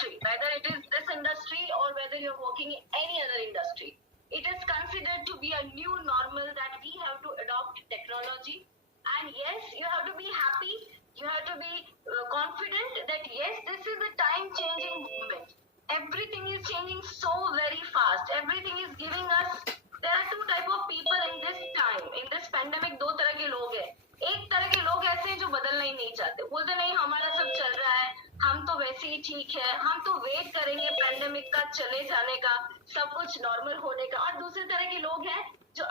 industry, whether it is this industry or whether you're working in any other industry, it is considered to be a new normal that we have to adopt technology. And yes, you have to be happy, you have to be confident that yes, this is a time changing movement. Everything is changing so very fast. Everything is giving us, there are two type of people in this time, in this pandemic. दो तरह के लोग हैं. एक तरह के लोग ऐसे हैं जो बदलना ही नहीं चाहते, बोलते नहीं हमारा सब चल रहा है, हम तो वैसे ही ठीक है, हम तो वेट करेंगे पैंडेमिक का चले जाने का, सब कुछ नॉर्मल होने का. और दूसरे तरह के लोग हैं जो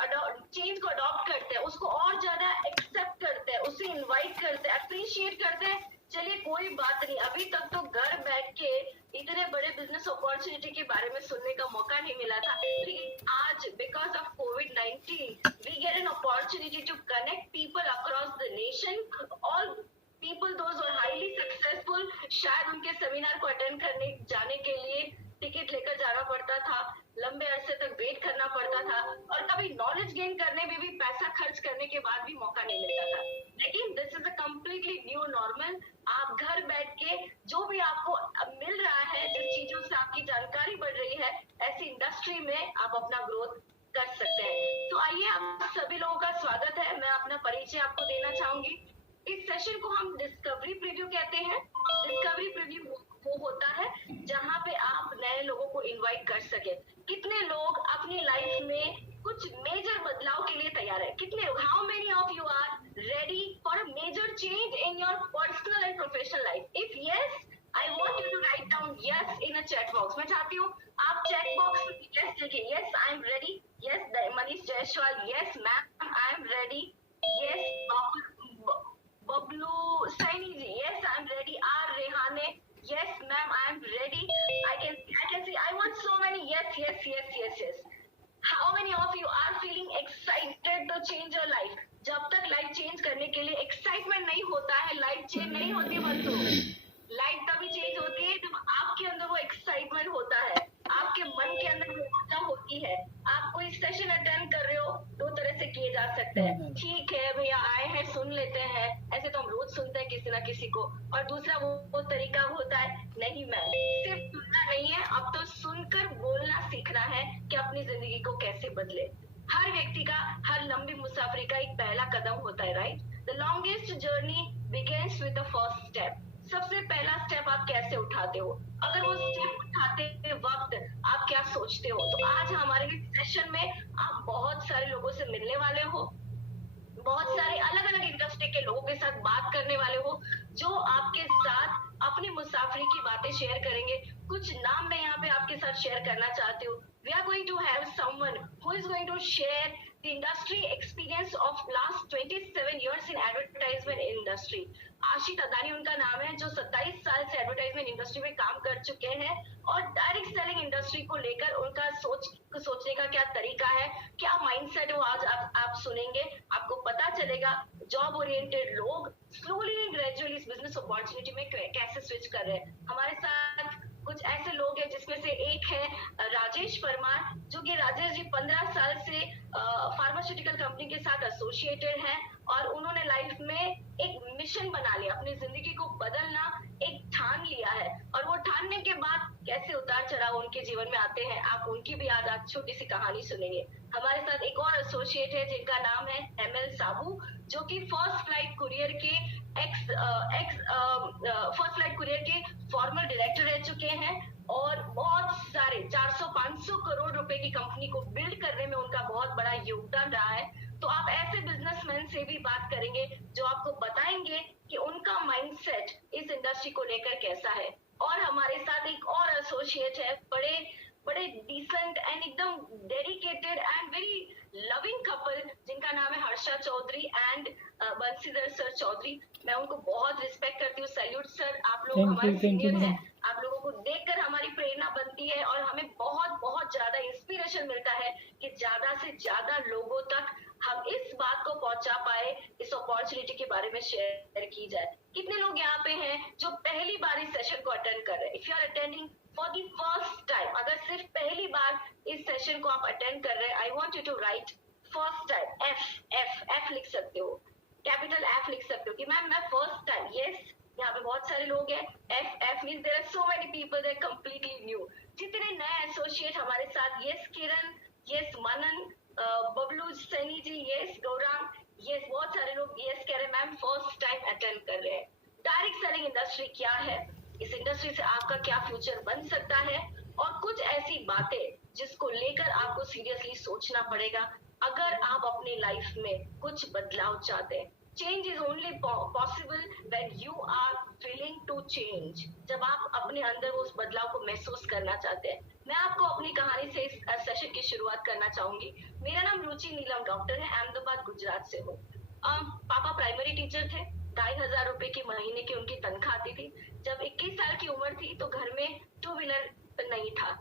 चेंज को अडॉप्ट करते हैं, उसको और ज्यादा एक्सेप्ट करते हैं, उसे इनवाइट करते हैं, अप्रिशिएट करते हैं. चलिए कोई बात नहीं, अभी तक तो घर बैठ के इतने बड़े बिजनेस अपॉर्चुनिटी के बारे में सुनने का मौका नहीं मिला था, लेकिन आज बिकॉज ऑफ कोविड-19 we get an opportunity to connect people across the nation. All people those are highly successful, शायद उनके सेमिनार को अटेंड करने जाने के लिए टिकट लेकर जाना पड़ता था, लंबे अरसे तक वेट करना पड़ता था, और कभी नॉलेज गेन करने में भी पैसा खर्च करने के बाद भी मौका नहीं मिलता था. लेकिन this is a completely new normal. आप घर बैठ के जो भी आपको मिल रहा है, जिस चीजों से आपकी जानकारी बढ़ रही है, ऐसी इंडस्ट्री में आप अपना ग्रोथ कर सकते हैं. तो आइए, आप सभी लोगों का स्वागत है. मैं अपना परिचय आपको देना चाहूंगी. इस सेशन को हम डिस्कवरी प्रीव्यू कहते हैं. डिस्कवरी प्रीव्यू वो होता है जहाँ पे आप नए लोगों को इनवाइट कर सके. कितने लोग अपनी लाइफ में कुछ मेजर बदलाव के लिए तैयार है? कितने लोग, how many of you are ready for a major change in your personal and professional life? If yes, I want you to write down yes in a chat box. मैं चाहती हूँ आप चैट बॉक्स में yes लिखें. Yes, I am ready. Yes, Manish Jaiswal. Yes ma'am, I am ready. Yes, Bablu Saini ji. Yes, I am ready. R Rehane. Yes, ma'am, I am ready. I can see. I want so many. Yes. How many of you are feeling excited to change your life? जब तक life change करने के लिए excitement नहीं होता है, life change नहीं होती बंधु. लाइफ तभी चेंज होती है जब आपके अंदर वो एक्साइटमेंट होता है, आपके मन के अंदर वो ऊर्जा होती है. आप कोई सेशन अटेंड कर रहे हो, दो तरह से किए जा सकते हैं. ठीक है भैया, आए हैं, सुन लेते हैं, ऐसे तो हम रोज सुनते हैं किसी ना किसी को. और दूसरा वो तरीका होता है, नहीं मैम, सिर्फ सुनना नहीं है, अब तो सुनकर बोलना सीखना है कि अपनी जिंदगी को कैसे बदले. हर व्यक्ति का, हर लंबी मुसाफरी का एक पहला कदम होता है, right? The longest journey begins with the first step. सबसे पहला स्टेप आप कैसे उठाते हो? अगर वो स्टेप उठाते वक्त आप क्या सोचते हो? तो आज हमारे सेशन में आप बहुत सारे लोगों से मिलने वाले हो, बहुत सारे अलग अलग इंडस्ट्री के लोगों के साथ बात करने वाले हो, जो आपके साथ अपनी मुसाफरी की बातें शेयर करेंगे. कुछ नाम मैं यहाँ पे आपके साथ शेयर करना चाहती हूँ. We are going to have someone who is going to share the industry experience of last 27 years in advertisement industry. आशित Adani उनका नाम है, जो 27 साल से एडवर्टाइजमेंट इंडस्ट्री में काम कर चुके हैं, और डायरेक्ट सेलिंग इंडस्ट्री को लेकर उनका सोचने का क्या तरीका है, क्या माइंडसेट वो आज आप सुनेंगे. आपको पता चलेगा जॉब ओरिएंटेड लोग स्लोली एंड ग्रेजुअली इस बिजनेस अपॉर्चुनिटी में कैसे स्विच कर रहे हैं. हमारे साथ कुछ ऐसे लोग हैं जिसमें से एक है राजेश परमार, जो कि राजेश जी 15 साल से फार्मास्यूटिकल कंपनी के साथ एसोसिएटेड हैं, और उन्होंने लाइफ में एक मिशन बना लिया, अपनी जिंदगी को बदलना एक ठान लिया है. और वो ठानने के बाद कैसे उतार चढ़ाव उनके जीवन में आते हैं, आप उनकी भी आज छोटी सी कहानी सुनेंगे. हमारे साथ एक और एसोसिएट है जिनका नाम है ML साबू, जो कि फर्स्ट फ्लाइट कुरियर के फॉर्मर डायरेक्टर रह चुके हैं, और बहुत सारे 400-500 करोड़ रुपए की कंपनी को बिल्ड करने में उनका बहुत बड़ा योगदान रहा है. तो आप ऐसे बिजनेसमैन से भी बात करेंगे जो आपको बताएंगे कि उनका माइंडसेट इस इंडस्ट्री को लेकर कैसा है. और हमारे साथ एक और एसोसिएट है, बड़े डिसेंट एंड एकदम dedicated and very loving couple, जिनका नाम है हर्षा चौधरी एंड बंसीधर सर चौधरी. मैं उनको बहुत रिस्पेक्ट करती हूँ. सैल्यूट सर, आप लोग हमारे सीनियर हैं. आप लोगों को देखकर हमारी प्रेरणा बनती है, और हमें बहुत ज्यादा इंस्पिरेशन मिलता है कि ज्यादा से ज्यादा लोगों तक हम इस बात को पहुंचा पाए, इस अपॉर्चुनिटी के बारे में शेयर की जाए. कितने लोग यहाँ पे हैं जो पहली बार इस सेशन को अटेंड कर रहे हैं? If you are attending for the first time, अगर सिर्फ पहली बार इस सेशन को आप अटेंड कर रहे हैं, I want you to write first time. F लिख सकते हो, कैपिटल F लिख सकते हो कि मैम मैं फर्स्ट टाइम. यस, यहाँ पे बहुत सारे लोग हैं. F means there are so many people, there बाद yes Kiran, yes Manan, Bablu Saini ji, yes Gaurang, yes बहुत सारे लोग यस कह रहे हैं मैम फर्स्ट टाइम अटेंड कर रहे हैं। डायरेक्ट सेलिंग इंडस्ट्री क्या है, इस इंडस्ट्री से आपका क्या फ्यूचर बन सकता है, और कुछ ऐसी बातें जिसको लेकर आपको सीरियसली सोचना पड़ेगा अगर आप अपनी लाइफ में कुछ बदलाव चाहते हैं। Change is only possible when you are willing to change, जब आप अपने अंदर उस बदलाव को महसूस करना चाहते हैं। मैं आपको अपनी कहानी से इस सेशन की शुरुआत करना चाहूंगी। मेरा नाम रुचि नीलम डॉक्टर है, अहमदाबाद गुजरात से हूँ। पापा प्राइमरी टीचर थे, 2,500 रुपए की महीने की उनकी तनख्वाह आती थी। जब 21 साल की उम्र थी तो घर में टू व्हीलर नहीं था।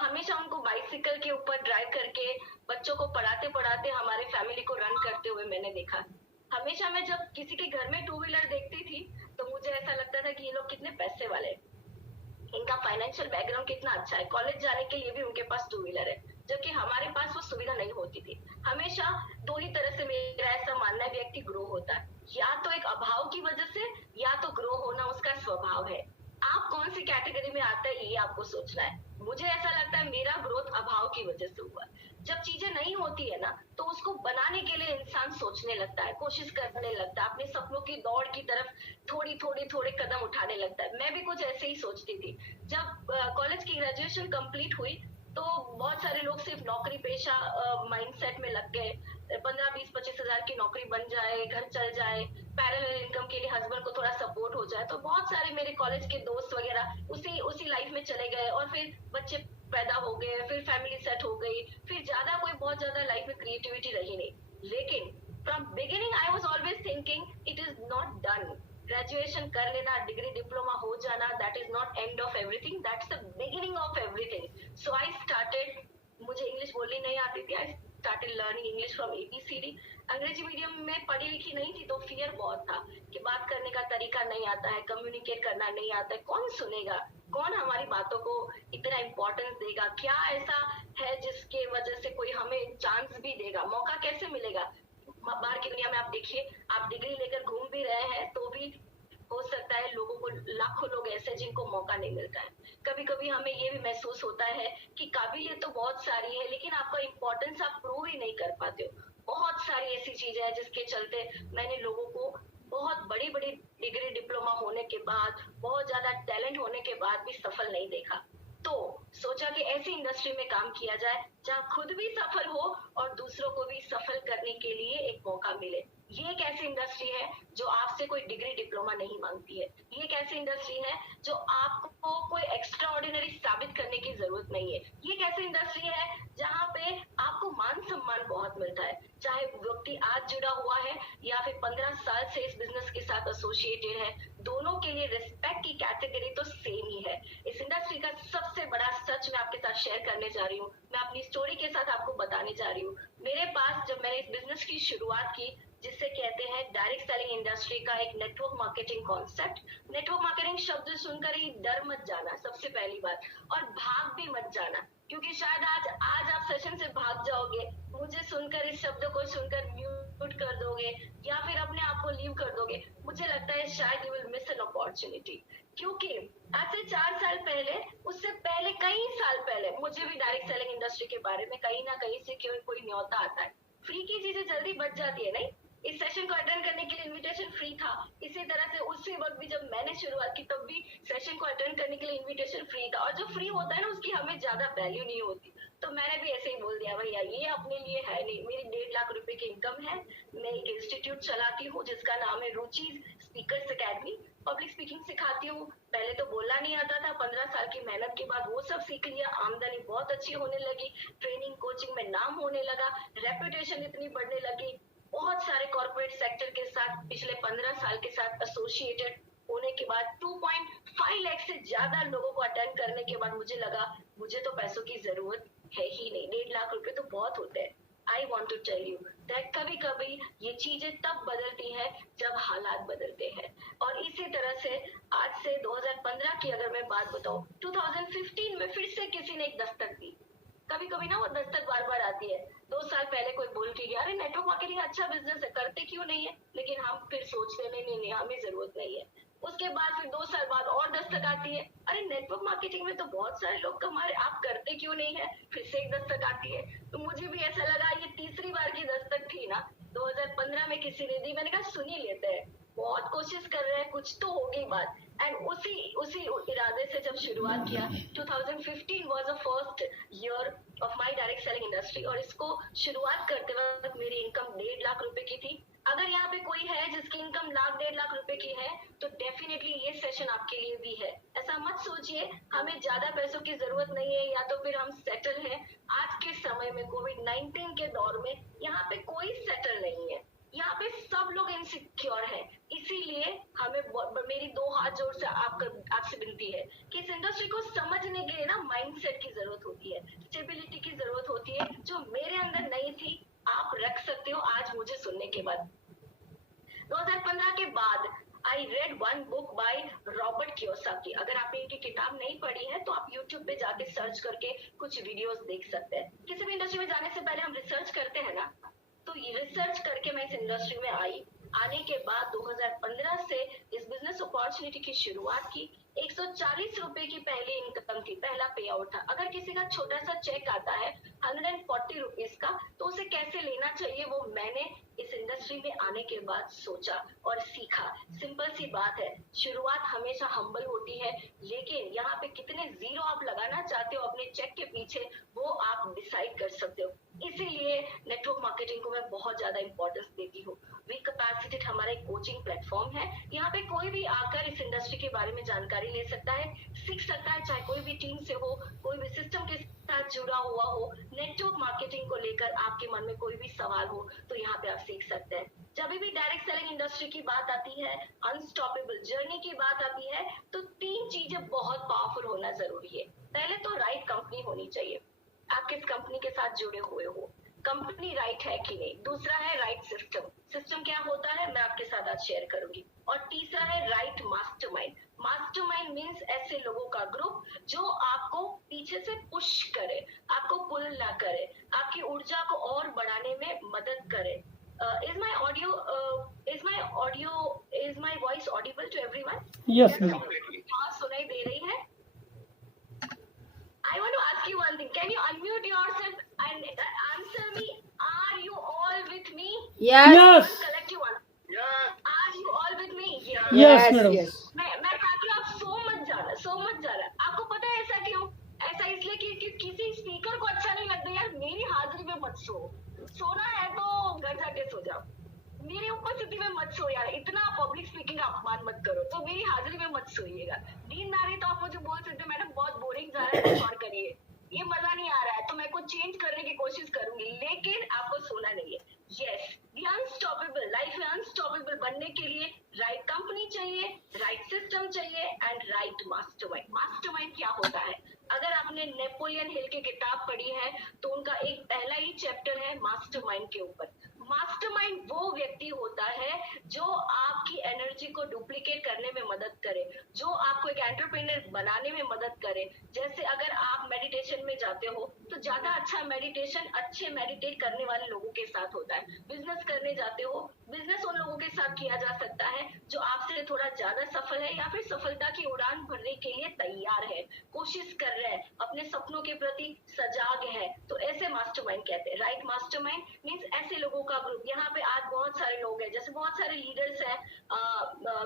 हमेशा उनको बाइसिकल के ऊपर ड्राइव करके बच्चों को पढ़ाते पढ़ाते हमारे फैमिली को रन करते हुए मैंने देखा। हमेशा मैं जब किसी के घर में टू व्हीलर देखती थी तो मुझे ऐसा लगता था कि ये लोग कितने पैसे वाले हैं, इनका फाइनेंशियल बैकग्राउंड कितना अच्छा है, कॉलेज जाने के लिए भी उनके पास टू व्हीलर है, जबकि हमारे पास वो सुविधा नहीं होती थी। हमेशा दो ही तरह से मेरा ऐसा मानना है व्यक्ति ग्रो होता है, या तो एक अभाव की वजह से, या तो ग्रो होना उसका स्वभाव है। आप कौन सी कैटेगरी में आता है ये आपको सोचना है। मुझे ऐसा लगता है मेरा ग्रोथ अभाव की वजह से हुआ। जब चीजें नहीं होती है ना तो उसको बनाने के लिए इंसान सोचने लगता है, कोशिश करने लगता है, अपने सपनों की दौड़ की तरफ थोड़े कदम उठाने लगता है। मैं भी कुछ ऐसे ही सोचती थी। जब कॉलेज की ग्रेजुएशन कंप्लीट हुई तो बहुत सारे लोग सिर्फ नौकरी पेशा माइंडसेट में लग गए, 15, 20, 25 हजार की नौकरी बन जाए, घर चल जाए, पैरेलल इनकम के लिए हस्बैंड को थोड़ा सपोर्ट हो जाए। तो बहुत सारे मेरे कॉलेज के दोस्त वगैरह उसी लाइफ में चले गए, और फिर बच्चे पैदा हो गए, फिर फैमिली सेट हो गई, फिर ज्यादा कोई बहुत ज्यादा लाइफ में क्रिएटिविटी रही नहीं। लेकिन from beginning I was always thinking it is not done. Graduation कर लेना, डिग्री डिप्लोमा हो जाना, that is not end of everything, that's the beginning of everything. So I started, मुझे इंग्लिश बोलनी नहीं आती थी, I started learning English from ABCD। अंग्रेजी मीडियम में पढ़ी लिखी नहीं थी तो फियर बहुत था कि बात करने का तरीका नहीं आता है, कम्युनिकेट करना नहीं आता है, कौन सुनेगा, कौन हमारी बातों को इतना इम्पोर्टेंस देगा, क्या ऐसा है जिसके वजह से कोई हमें चांस भी देगा, मौका कैसे मिलेगा। बाहर की दुनिया में आप देखिए, आप डिग्री लेकर घूम भी रहे हैं तो भी हो सकता है लोगों को, लाखों लोग ऐसे जिनको मौका नहीं मिलता है। कभी कभी हमें ये भी महसूस होता है कि काबिलियत तो बहुत सारी है लेकिन आपका इम्पोर्टेंस आप प्रूव ही नहीं कर पाते हो। बहुत सारी ऐसी चीजें हैं जिसके चलते मैंने लोगों को बहुत बड़ी बड़ी डिग्री डिप्लोमा होने के बाद, बहुत ज्यादा टैलेंट होने के बाद भी सफल नहीं देखा। तो सोचा कि ऐसी इंडस्ट्री में काम किया जाए जहाँ खुद भी सफल हो और दूसरों को भी सफल करने के लिए एक मौका मिले। ये एक ऐसी इंडस्ट्री है जो आपसे कोई डिग्री डिप्लोमा नहीं मांगती है। ये एक ऐसी इंडस्ट्री है जो आपको कोई एक्स्ट्रा ऑर्डिनरी साबित करने की जरूरत नहीं है। ये एक ऐसी इंडस्ट्री है जहाँ पे आपको मान सम्मान बहुत मिलता है, चाहे व्यक्ति आज जुड़ा हुआ है या फिर 15 साल से इस बिजनेस के साथ एसोसिएटेड है, दोनों के लिए रिस्पेक्ट की कैटेगरी तो सेम ही है। इस इंडस्ट्री का सबसे बड़ा सच मैं आपके साथ शेयर करने जा रही हूँ, मैं अपनी स्टोरी के साथ आपको बताने जा रही हूँ। मेरे पास जब मैंने इस बिजनेस की शुरुआत की, जिससे कहते हैं डायरेक्ट सेलिंग इंडस्ट्री का एक network marketing concept. Network marketing शब्द सुनकर ही डर मत जाना सबसे पहली बात, और भाग भी मत जाना, क्योंकि शायद आज आप सेशन से भाग जाओगे, मुझे सुनकर, इस शब्द को सुनकर म्यूट कर दोगे या फिर अपने आप को लीव कर दोगे। मुझे लगता है शायद you will miss an opportunity, क्योंकि आज से 4 साल पहले, उससे पहले कई साल पहले मुझे भी डायरेक्ट सेलिंग इंडस्ट्री के बारे में कहीं ना कहीं से कोई न्योता आता है। फ्री की चीजें जल्दी बच जाती है नहीं। इस सेशन को अटेंड करने के लिए इनविटेशन फ्री था, इसी तरह से उसी वक्त भी जब मैंने शुरुआत की तब भी सेशन को अटेंड करने के लिए इनविटेशन फ्री था, और जो फ्री होता है ना उसकी हमें ज्यादा वैल्यू नहीं होती। तो मैंने भी ऐसे ही बोल दिया, भैया ये अपने लिए है नहीं, मेरी 1.5 लाख रुपए की इनकम है, मैं एक इंस्टीट्यूट चलाती हूँ जिसका नाम है रुचि स्पीकर्स अकेडमी, पब्लिक स्पीकिंग सिखाती हूँ। पहले तो बोलना नहीं आता था, 15 साल की मेहनत के बाद वो सब सीख लिया, आमदनी बहुत अच्छी होने लगी, ट्रेनिंग कोचिंग में नाम होने लगा, रेपुटेशन इतनी बढ़ने लगी। बहुत सारे कॉर्पोरेट सेक्टर के साथ पिछले 15 साल के साथ एसोसिएटेड होने के बाद 2.5 लाख से ज्यादा लोगों को अटेंड करने के बाद मुझे लगा मुझे तो पैसों की जरूरत है ही नहीं, 1.5 लाख रुपए तो बहुत होते हैं। I want to tell you that कभी कभी ये चीजें तब बदलती है जब हालात बदलते हैं। और इसी तरह से आज से 2015 की अगर मैं बात बताऊं, 2015 में फिर से किसी ने एक दस्तक दी। कभी कभी ना वो दस्तक बार बार आती है। 2 साल पहले कोई बोल के गया, अरे नेटवर्क मार्केटिंग अच्छा बिजनेस है, करते क्यों नहीं है, लेकिन हम फिर सोचते नहीं नहीं नहीं हमें जरूरत नहीं है। उसके बाद फिर 2 साल बाद और दस्तक आती है, अरे नेटवर्क मार्केटिंग में तो बहुत सारे लोग कमा रहे, आप करते क्यों नहीं है? फिर से एक दस्तक आती है। तो मुझे भी ऐसा लगा ये तीसरी बार की दस्तक थी ना, 2015 में किसी ने दी, मैंने कहा सुन ही लेते हैं, बहुत कोशिश कर रहे हैं, कुछ तो होगी बात। एंड उसी उसी इरादे से जब शुरुआत किया, 2015 was the first year of my direct selling industry, और इसको शुरुआत करते वक्त मेरी इनकम 1.5 लाख रुपए की थी। अगर यहाँ पे कोई है जिसकी इनकम 1.5 लाख रुपए की है, तो डेफिनेटली ये सेशन आपके लिए भी है। ऐसा मत सोचिए हमें ज्यादा पैसों की जरूरत नहीं है या तो फिर हम सेटल हैं। आज के समय में कोविड-19 के दौर में यहाँ पे कोई सेटल नहीं है, यहाँ पे सब लोग इनसिक्योर है। इसीलिए हमें मेरी 2 हाथ जोड़ से आपसे विनती है कि इस इंडस्ट्री को समझने के लिए ना माइंडसेट की जरूरत होती है, स्टेबिलिटी की जरूरत होती है, जो मेरे अंदर नहीं थी आप रख सकते हो आज मुझे सुनने के बाद। 2015 के बाद I read one book by Robert Kiyosaki. अगर आपने इनकी किताब नहीं पढ़ी है तो आप यूट्यूब पे जाके सर्च करके कुछ वीडियोस देख सकते हैं। किसी भी इंडस्ट्री में जाने से पहले हम रिसर्च करते हैं ना, तो ये रिसर्च करके मैं इस इंडस्ट्री में आई। आने के बाद 2015 से इस बिजनेस अपॉर्चुनिटी की शुरुआत की। 140 रुपए की पहली इनकम थी, पहला पे आउट था। अगर किसी का छोटा सा चेक आता है 140 रुपीज का, तो उसे कैसे लेना चाहिए वो मैंने इस इंडस्ट्री में आने के बाद सोचा और सीखा। सिंपल सी बात है, शुरुआत हमेशा हम्बल होती है, लेकिन यहाँ पे कितने जीरो आप लगाना चाहते हो अपने चेक के पीछे वो आप डिसाइड कर सकते हो। इसीलिए नेटवर्क मार्केटिंग को मैं बहुत ज्यादा इंपॉर्टेंस देती हूँ। वी कैपेसिटेड हमारा एक कोचिंग प्लेटफॉर्म है, यहाँ पे कोई भी आकर इस इंडस्ट्री के बारे में जानकारी ले सकता है, सीख सकता है, चाहे कोई भी टीम से हो, कोई भी सिस्टम के साथ जुड़ा हुआ हो। नेटवर्क मार्केटिंग को लेकर आपके मन में कोई भी सवाल हो तो यहाँ पे आप सीख सकते हैं। जब भी डायरेक्ट सेलिंग इंडस्ट्री की बात आती है, अनस्टॉपेबल जर्नी की बात आती है, तो 3 चीजें बहुत पावरफुल होना जरूरी है। पहले तो राइट कंपनी होनी चाहिए, आप किस कंपनी के साथ जुड़े हुए हो, कंपनी राइट है कि नहीं। दूसरा है राइट सिस्टम, सिस्टम क्या होता है मैं आपके साथ आज शेयर करूंगी। और तीसरा है राइट मास्टरमाइंड। मास्टरमाइंड मींस ऐसे लोगों का ग्रुप जो आपको पीछे से पुश करे, आपको पुल ना करे, आपकी ऊर्जा को और बढ़ाने में मदद करे। Is my voice audible to everyone? Yes, ma'am. हाँ, सुनाई दे रही है? I want to ask you one thing. Can you unmute yourself and answer me? Are you all with me? Yes. One collective one. Yeah. Are you all with me? Yeah. Yes, madam. मैं चाहती हूँ आप सो मत जाना। आपको पता है ऐसा क्यों? ऐसा इसलिए कि किसी स्पीकर को अच्छा नहीं लगता यार मेरी हाजिरी में मत सो। सोना है तो घर जाके सो जाओ, मेरी उपस्थिति में मत सो यार, इतना पब्लिक स्पीकिंग अपमान मत करो। तो मेरी हाजिरी में मत सोइएगा। नींद आ रही तो आप मुझे बोल सकते हो मैडम बहुत बोरिंग जा रहा है, और करिए, ये मजा नहीं आ रहा है, तो मैं कुछ चेंज करने की कोशिश करूंगी, लेकिन आपको सोना नहीं है। यस, अनस्टॉपेबल लाइफ में अनस्टॉपेबल बनने के लिए राइट कंपनी चाहिए, राइट सिस्टम चाहिए एंड राइट मास्टरमाइंड। मास्टरमाइंड क्या होता है? अगर आपने नेपोलियन हिल की किताब पढ़ी है तो उनका एक पहला ही चैप्टर है मास्टरमाइंड के ऊपर। मास्टरमाइंड वो व्यक्ति होता है जो आपकी एनर्जी को डुप्लीकेट करने में मदद करे, जो आपको एक एंटरप्रेन्योर बनाने में मदद करे। जैसे अगर आप मेडिटेशन में जाते हो तो ज्यादा अच्छा मेडिटेशन अच्छे मेडिटेट करने वाले लोगों के साथ होता है। बिजनेस करने जाते हो, बिजनेस उन लोगों के साथ किया जा सकता है जो आपसे थोड़ा ज्यादा सफल है या फिर सफलता की उड़ान भरने के लिए तैयार है, कोशिश कर रहे हैं, अपने सपनों के प्रति सजाग है। तो ऐसे मास्टरमाइंड कहते हैं। राइट मास्टरमाइंड मींस ऐसे लोगों का ग्रुप। यहाँ पे आज बहुत सारे लोग हैं, जैसे बहुत सारे लीडर्स हैं,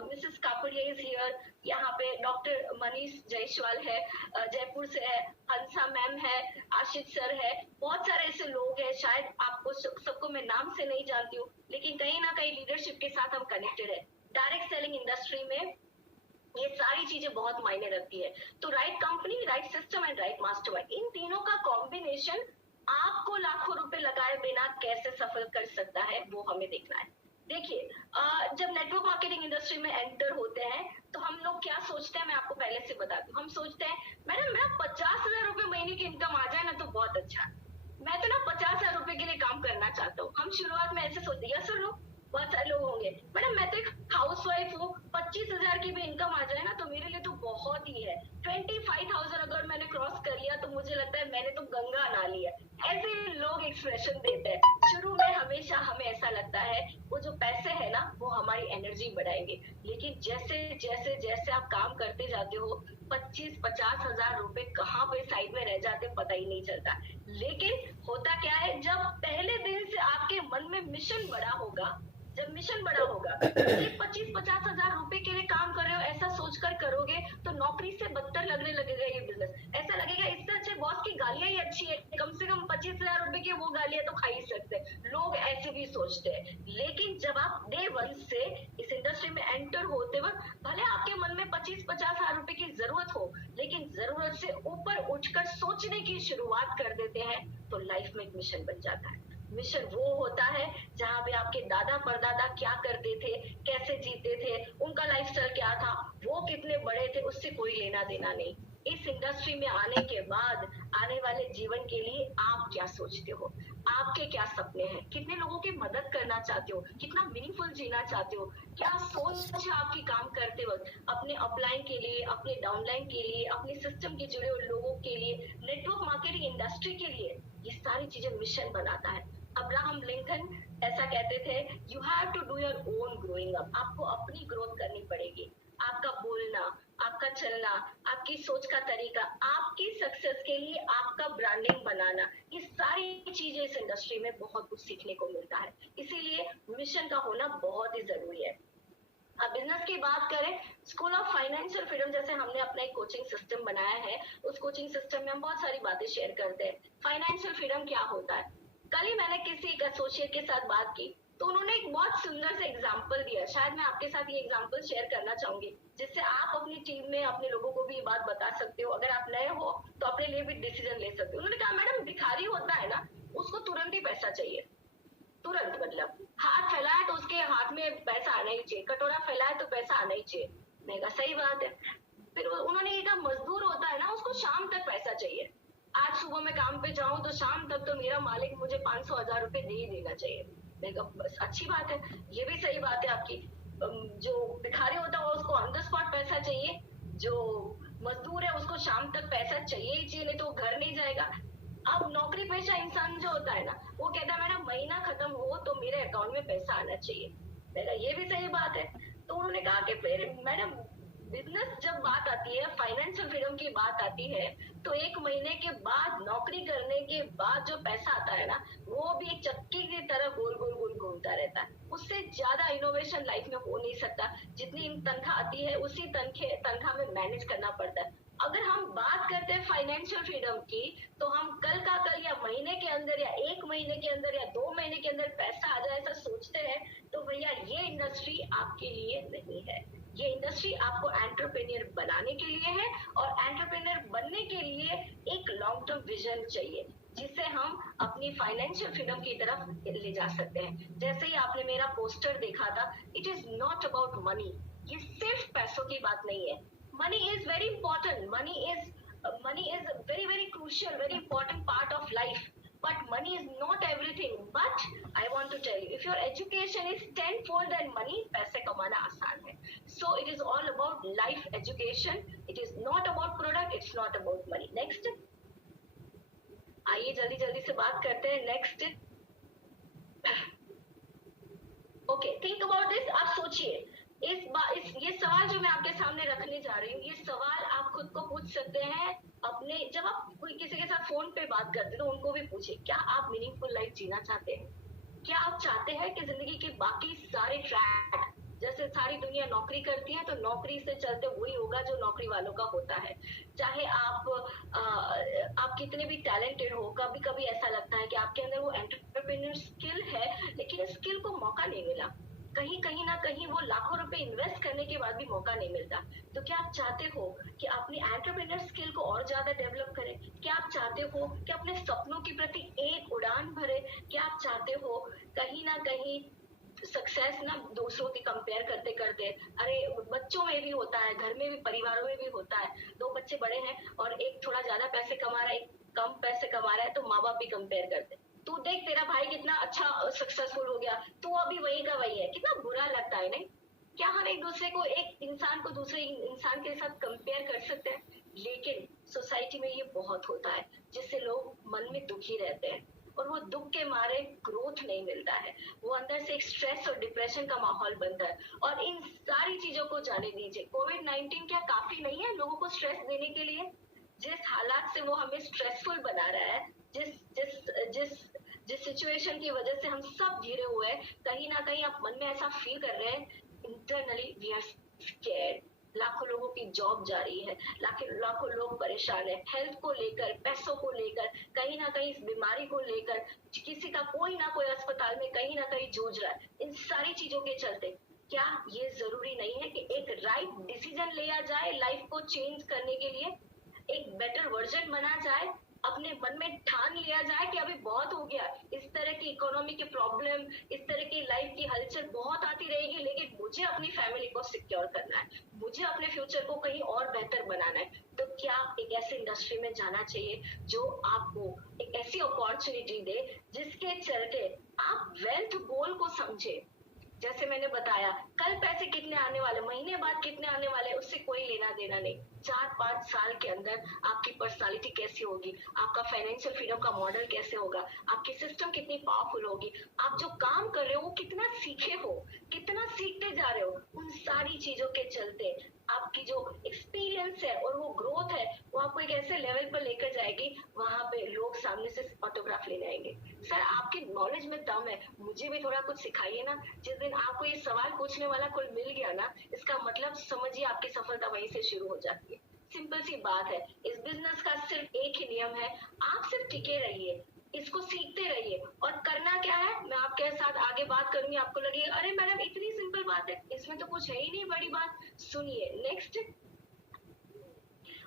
मिसेस कापड़िया इज हियर, यहाँ पे डॉक्टर मनीष जायसवाल है, जयपुर से है, हंसा मैम है, आशिष सर है, बहुत सारे ऐसे लोग हैं। शायद आपको सबको मैं नाम से नहीं जानती हूँ, लेकिन कहीं ना कहीं लीडरशिप के साथ हम कनेक्टेड है। डायरेक्ट सेलिंग इंडस्ट्री में ये सारी चीजें बहुत मायने रखती है। तो right company, right system and right mastermind, इन तीनों का कॉम्बिनेशन आपको लाखों रुपए लगाए बिना कैसे सफल कर सकता है वो हमें देखना है। देखिए, जब नेटवर्क मार्केटिंग इंडस्ट्री में एंटर होते हैं तो हम लोग क्या सोचते हैं, मैं आपको पहले से बता दूं। हम सोचते हैं मैडम मेरा 50,000 रुपए महीने की इनकम आ जाए ना तो बहुत अच्छा, मैं तो ना 50,000 रुपए के लिए काम करना चाहता हूँ। हम शुरुआत में ऐसे सोचते हैं। सुनो, बहुत सारे लोग होंगे मैडम मैं तो एक हाउस वाइफ हूँ, 25,000 की भी इनकम आ जाए ना तो मेरे लिए तो बहुत ही है। 25,000 अगर मैंने क्रॉस कर लिया तो मुझे लगता है मैंने तो गंगा नहा लिया। ऐसे लोग एक्सप्रेशन देते हैं। शुरू में हमेशा हमें ऐसा लगता है वो जो पैसे है ना वो हमारी एनर्जी बढ़ाएंगे, लेकिन जैसे जैसे जैसे आप काम करते जाते हो 25-50 हजार रुपए कहाँ पे साइड में रह जाते पता ही नहीं चलता। लेकिन होता क्या है, जब पहले दिन से आपके मन में मिशन बड़ा होगा, जब मिशन बड़ा होगा तो सिर्फ 25-50 हजार रुपए के लिए काम कर रहे हो ऐसा सोचकर करोगे तो नौकरी से बदतर लगने लगेगा ये बिजनेस। ऐसा लगेगा इससे अच्छे बॉस की गालियां ही अच्छी है, कम से कम 25 हजार रुपए की वो गालियां तो खा ही सकते हैं। लोग ऐसे भी सोचते हैं। लेकिन जब आप डे वन से इस इंडस्ट्री में एंटर होते वक्त भले आपके मन में 25-50 हजार रुपए की जरूरत हो, लेकिन जरूरत से ऊपर उठकर सोचने की शुरुआत कर देते हैं तो लाइफ में एक मिशन बन जाता है। मिशन वो होता है जहाँ पे आपके दादा परदादा क्या करते थे, कैसे जीते थे, उनका लाइफस्टाइल क्या था, वो कितने बड़े थे, उससे कोई लेना देना नहीं। इस इंडस्ट्री में आने के बाद आने वाले जीवन के लिए आप क्या सोचते हो, आपके क्या सपने हैं, कितने लोगों की मदद करना चाहते हो, कितना मीनिंगफुल जीना चाहते हो, क्या सोच है आपकी काम करते वक्त, अपने अपलाइन के लिए, अपने डाउनलाइन के लिए, अपने सिस्टम के जुड़े हुए लोगों के लिए, नेटवर्क मार्केटिंग इंडस्ट्री के लिए, ये सारी चीजें मिशन बनाता है। अब्राहम लिंकन ऐसा कहते थे, you have to do your own growing up. आपको अपनी ग्रोथ करनी पड़ेगी। आपका बोलना, आपका चलना, आपकी सोच का तरीका, आपकी सक्सेस के लिए आपका ब्रांडिंग बनाना, ये सारी चीजें इस इंडस्ट्री में बहुत कुछ सीखने को मिलता है। इसीलिए मिशन का होना बहुत ही जरूरी है। अब बिजनेस की बात करें, स्कूल ऑफ फाइनेंशियल फ्रीडम जैसे हमने अपना एक कोचिंग सिस्टम बनाया है, उस कोचिंग सिस्टम में हम बहुत सारी बातें शेयर करते हैं। फाइनेंशियल फ्रीडम क्या होता है, कल ही मैंने किसी एक एसोसिएट के साथ बात की तो उन्होंने एक बहुत सुंदर से एग्जाम्पल दिया, शायद मैं आपके साथ ये एग्जाम्पल शेयर करना चाहूंगी जिससे आप अपनी टीम में अपने लोगों को भी ये बात बता सकते हो, अगर आप नए हो तो अपने लिए भी डिसीजन ले सकते हो। उन्होंने कहा मैडम भिखारी होता है ना, उसको तुरंत ही पैसा चाहिए, तुरंत, मतलब हाथ फैलाए तो उसके हाथ में पैसा आना ही चाहिए, कटोरा फैलाए तो पैसा आना ही चाहिए। मैं कहा सही बात है। फिर उन्होंने ये कहा मजदूर होता है ना, उसको शाम तक पैसा चाहिए। आज सुबह मैं काम पे जाऊं तो शाम तक तो मेरा मालिक मुझे 500-1000 रुपए दे ही देना चाहिए। मैं कहा बस अच्छी बात है, ये भी सही बात है आपकी। जो भिखारी होता है उसको ऑन द स्पॉट पैसा चाहिए, जो मजदूर है उसको शाम तक पैसा चाहिए ही चाहिए, नहीं तो वो घर नहीं जाएगा। अब नौकरी पेशा इंसान जो होता है ना, वो कहता है मेरा महीना खत्म हो तो मेरे अकाउंट में पैसा आना चाहिए। मेरा ये भी सही बात है। तो उन्होंने कहा कि फिर मैडम बिजनेस जब बात आती है, फाइनेंशियल फ्रीडम की बात आती है, तो 1 महीने के बाद नौकरी करने के बाद जो पैसा आता है ना, वो भी एक चक्की की तरह गोल गोल गोल घूमता रहता है। उससे ज्यादा इनोवेशन लाइफ में हो नहीं सकता। जितनी तनख्वाह आती है उसी तनख्वाह में मैनेज करना पड़ता है। अगर हम बात करते हैं फाइनेंशियल फ्रीडम की, तो हम कल का कल या महीने के अंदर या 1 महीने के अंदर या 2 महीने के अंदर पैसा आ जाए ऐसा सोचते हैं तो भैया ये इंडस्ट्री आपके लिए नहीं है। ये इंडस्ट्री आपको एंटरप्रेन्योर बनाने के लिए है, और एंटरप्रेन्योर बनने के लिए एक लॉन्ग टर्म विजन चाहिए जिससे हम अपनी फाइनेंशियल फ्रीडम की तरफ ले जा सकते हैं। जैसे ही आपने मेरा पोस्टर देखा था, it is not about money. ये सिर्फ पैसों की बात नहीं है। money is very important, money is very very crucial, very important part of life, but money is not everything. But I want to tell you, if your education is tenfold than money, पैसे कमाना आसान है। So it is all about life education, it is not about product, it's not about money. Next, आइए जल्दी जल्दी से बात करते हैं। Next, okay, think about this. आप सोचिए ये सवाल जो मैं आपके सामने रखने जा रही हूँ, ये सवाल आप खुद को पूछ सकते हैं अपने, जब आप कोई किसी के साथ फोन पे बात करते हैं तो उनको भी पूछे, क्या आप मीनिंगफुल लाइफ जीना चाहते हैं? क्या आप चाहते हैं कि जिंदगी के बाकी सारे ट्रैक, जैसे सारी दुनिया नौकरी करती है तो नौकरी से चलते वही होगा जो नौकरी वालों का होता है। चाहे आप कितने भी टैलेंटेड हो, कभी कभी ऐसा लगता है कि आपके अंदर वो एंटरप्रेन्योर स्किल है लेकिन स्किल को मौका नहीं मिला, कहीं ना कहीं वो लाखों रुपए इन्वेस्ट करने के बाद भी मौका नहीं मिलता। तो क्या आप चाहते हो कि अपनी एंटरप्रेन्योर स्किल को और ज्यादा डेवलप करें? क्या आप चाहते हो कि अपने सपनों के प्रति एक उड़ान भरे? क्या आप चाहते हो कहीं ना कहीं सक्सेस ना दूसरों की कंपेयर करते करते, अरे बच्चों में भी होता है, घर में भी, परिवारों में भी होता है, 2 बच्चे बड़े हैं और एक थोड़ा ज्यादा पैसे कमा रहा है, एक कम पैसे कमा रहा है, तो माँ बाप भी कंपेयर करते हैं, तू देख तेरा भाई कितना अच्छा सक्सेसफुल हो गया, तू अभी वही का वही है। कितना बुरा लगता है नहीं? क्या हम एक दूसरे को, एक इंसान को दूसरे इंसान के साथ कंपेयर कर सकते हैं? लेकिन सोसाइटी में ये बहुत होता है, जिससे जिससे लोग मन में दुखी रहते हैं और वो दुख के मारे ग्रोथ नहीं मिलता है, वो अंदर से एक स्ट्रेस और डिप्रेशन का माहौल बनता है। और इन सारी चीजों को जाने दीजिए, कोविड-19 क्या काफी नहीं है लोगों को स्ट्रेस देने के लिए? जिस हालात से वो हमें स्ट्रेसफुल बना रहा है, जिस जिस जिस जिस सिचुएशन की वजह से हम सब घिरे हुए हैं, कहीं ना कहीं आप मन में ऐसा फील कर रहे हैं, इंटरनली वी आर स्कैर्ड। लाखों लोगों की जॉब जा रही है, लाखों लोग परेशान है, हेल्थ को लेकर, पैसों को लेकर, कहीं ना कहीं इस बीमारी को लेकर किसी का कोई ना कोई अस्पताल में कहीं ना कहीं जूझ रहा है। इन सारी चीजों के चलते क्या ये जरूरी नहीं है कि एक राइट डिसीजन लिया जाए लाइफ को चेंज करने के लिए, एक बेटर वर्जन बना जाए, अपने मन में ठान लिया जाए कि अभी बहुत हो गया, इस तरह की इकोनॉमी की प्रॉब्लम, इस तरह की लाइफ की हलचल बहुत आती रहेगी, लेकिन मुझे अपनी फैमिली को सिक्योर करना है, मुझे अपने फ्यूचर को कहीं और बेहतर बनाना है। तो क्या एक ऐसी इंडस्ट्री में जाना चाहिए जो आपको एक ऐसी अपॉर्चुनिटी दे जिसके चलते आप वेल्थ गोल को समझे। जैसे मैंने बताया, कल पैसे कितने आने वाले, महीने बाद कितने आने वाले, उससे कोई लेना देना नहीं। 4-5 साल के अंदर आपकी पर्सनालिटी कैसी होगी, आपका फाइनेंशियल फ्रीडम का मॉडल कैसे होगा, आपकी सिस्टम कितनी पावरफुल होगी, आप जो काम कर रहे हो वो कितना सीखे हो, कितना सीखते जा रहे हो, उन सारी चीजों के चलते आपकी जो एक्सपीरियंस है और वो ग्रोथ है वो आपको एक ऐसे लेवल पर लेकर जाएगी, वहां पे लोग सामने से ऑटोग्राफ लेने आएंगे। सर आपकी नॉलेज में दम है, मुझे भी थोड़ा कुछ सिखाइए ना। जिस दिन आपको ये सवाल पूछने वाला कोई मिल गया ना, इसका मतलब समझिए आपकी सफलता वहीं से शुरू हो जाती है। सिंपल सी बात है, इस बिजनेस का सिर्फ एक ही नियम है, आप सिर्फ टिके रहिए, इसको सीखते रहिए। और करना क्या है, मैं आपके साथ आगे बात करूंगी, आपको लगेगा अरे मैडम इतनी सिंपल बात है, इसमें तो कुछ है ही नहीं बड़ी बात। सुनिए नेक्स्ट।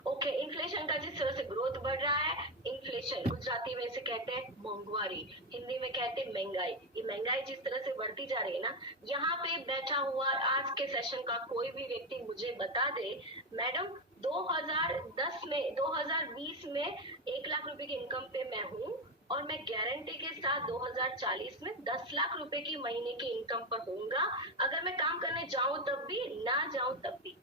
ओके, इन्फ्लेशन का जिस तरह से ग्रोथ बढ़ रहा है, इन्फ्लेशन गुजराती में इसे कहते हैं महंगाई, हिंदी में कहते हैं महंगाई। ये महंगाई जिस तरह से बढ़ती जा रही है ना, यहाँ पे बैठा हुआ आज के सेशन का कोई भी व्यक्ति मुझे बता दे मैडम 2020 में 1 लाख रुपए की इनकम पे मैं हूँ और मैं गारंटी के साथ 2040 में 10 लाख रुपए की महीने की इनकम पर होऊंगा, अगर मैं काम करने जाऊं तब भी, ना जाऊं तब भी।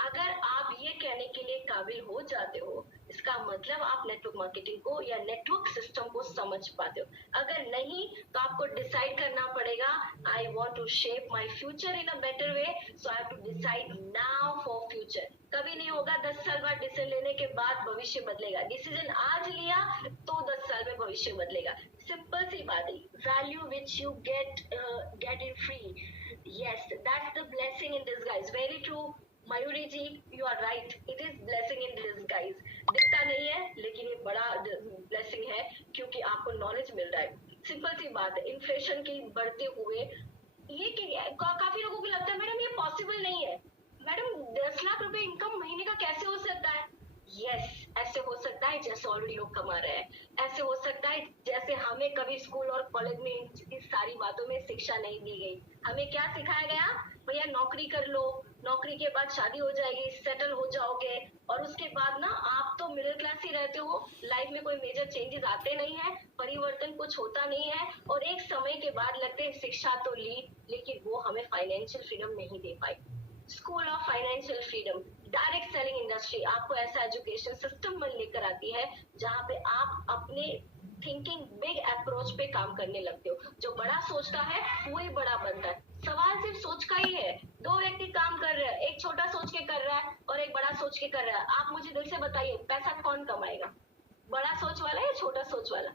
अगर आप ये कहने के लिए काबिल हो जाते हो, इसका मतलब आप नेटवर्क मार्केटिंग को या नेटवर्क सिस्टम को समझ पाते हो। अगर नहीं तो आपको डिसाइड करना पड़ेगा, I want to shape my future in a better way, so I have to decide now for future. कभी नहीं होगा 10 साल बाद डिसीजन लेने के बाद भविष्य बदलेगा, डिसीजन आज लिया तो 10 साल में भविष्य बदलेगा। सिंपल सी बात है, value which you get in free, yes, that's the blessing in disguise. Very true, Mayuri ji, you are right, it is blessing in disguise. दिखता नहीं है लेकिन ये बड़ा ब्लेसिंग है क्योंकि आपको नॉलेज मिल रहा है। सिंपल सी बात है, इन्फ्लेशन की बढ़ते हुए ये काफी लोगों को लगता है मैडम ये पॉसिबल नहीं है, मैडम 10 लाख रुपए इनकम महीने का कैसे हो सकता है? यस, ऐसे हो सकता है जैसे ऑलरेडी लोग कमा रहे हैं, ऐसे हो सकता है जैसे हमें कभी स्कूल और कॉलेज में इन सारी बातों में शिक्षा नहीं दी गई। हमें क्या सिखाया गया, भैया नौकरी कर लो, नौकरी के बाद शादी हो जाएगी, सेटल हो जाओगे और उसके बाद ना आप तो मिडिल क्लास ही रहते हो, लाइफ में कोई मेजर चेंजेस आते नहीं है, परिवर्तन कुछ होता नहीं है। और एक समय के बाद लगते हैं शिक्षा तो ली लेकिन वो हमें फाइनेंशियल फ्रीडम नहीं दे पाई। School of financial freedom, direct selling industry आपको ऐसा एजुकेशन सिस्टम में लेकर आती है जहाँ पे आप अपने थिंकिंग बिग अप्रोच पे काम करने लगते हो। जो बड़ा सोचता है वही बड़ा बनता है। सवाल सिर्फ सोच का ही है। दो व्यक्ति काम कर रहे हैं, एक छोटा सोच के कर रहा है और एक बड़ा सोच के कर रहा है। आप मुझे दिल से बताइए पैसा कौन कमाएगा, बड़ा सोच वाला या छोटा सोच वाला?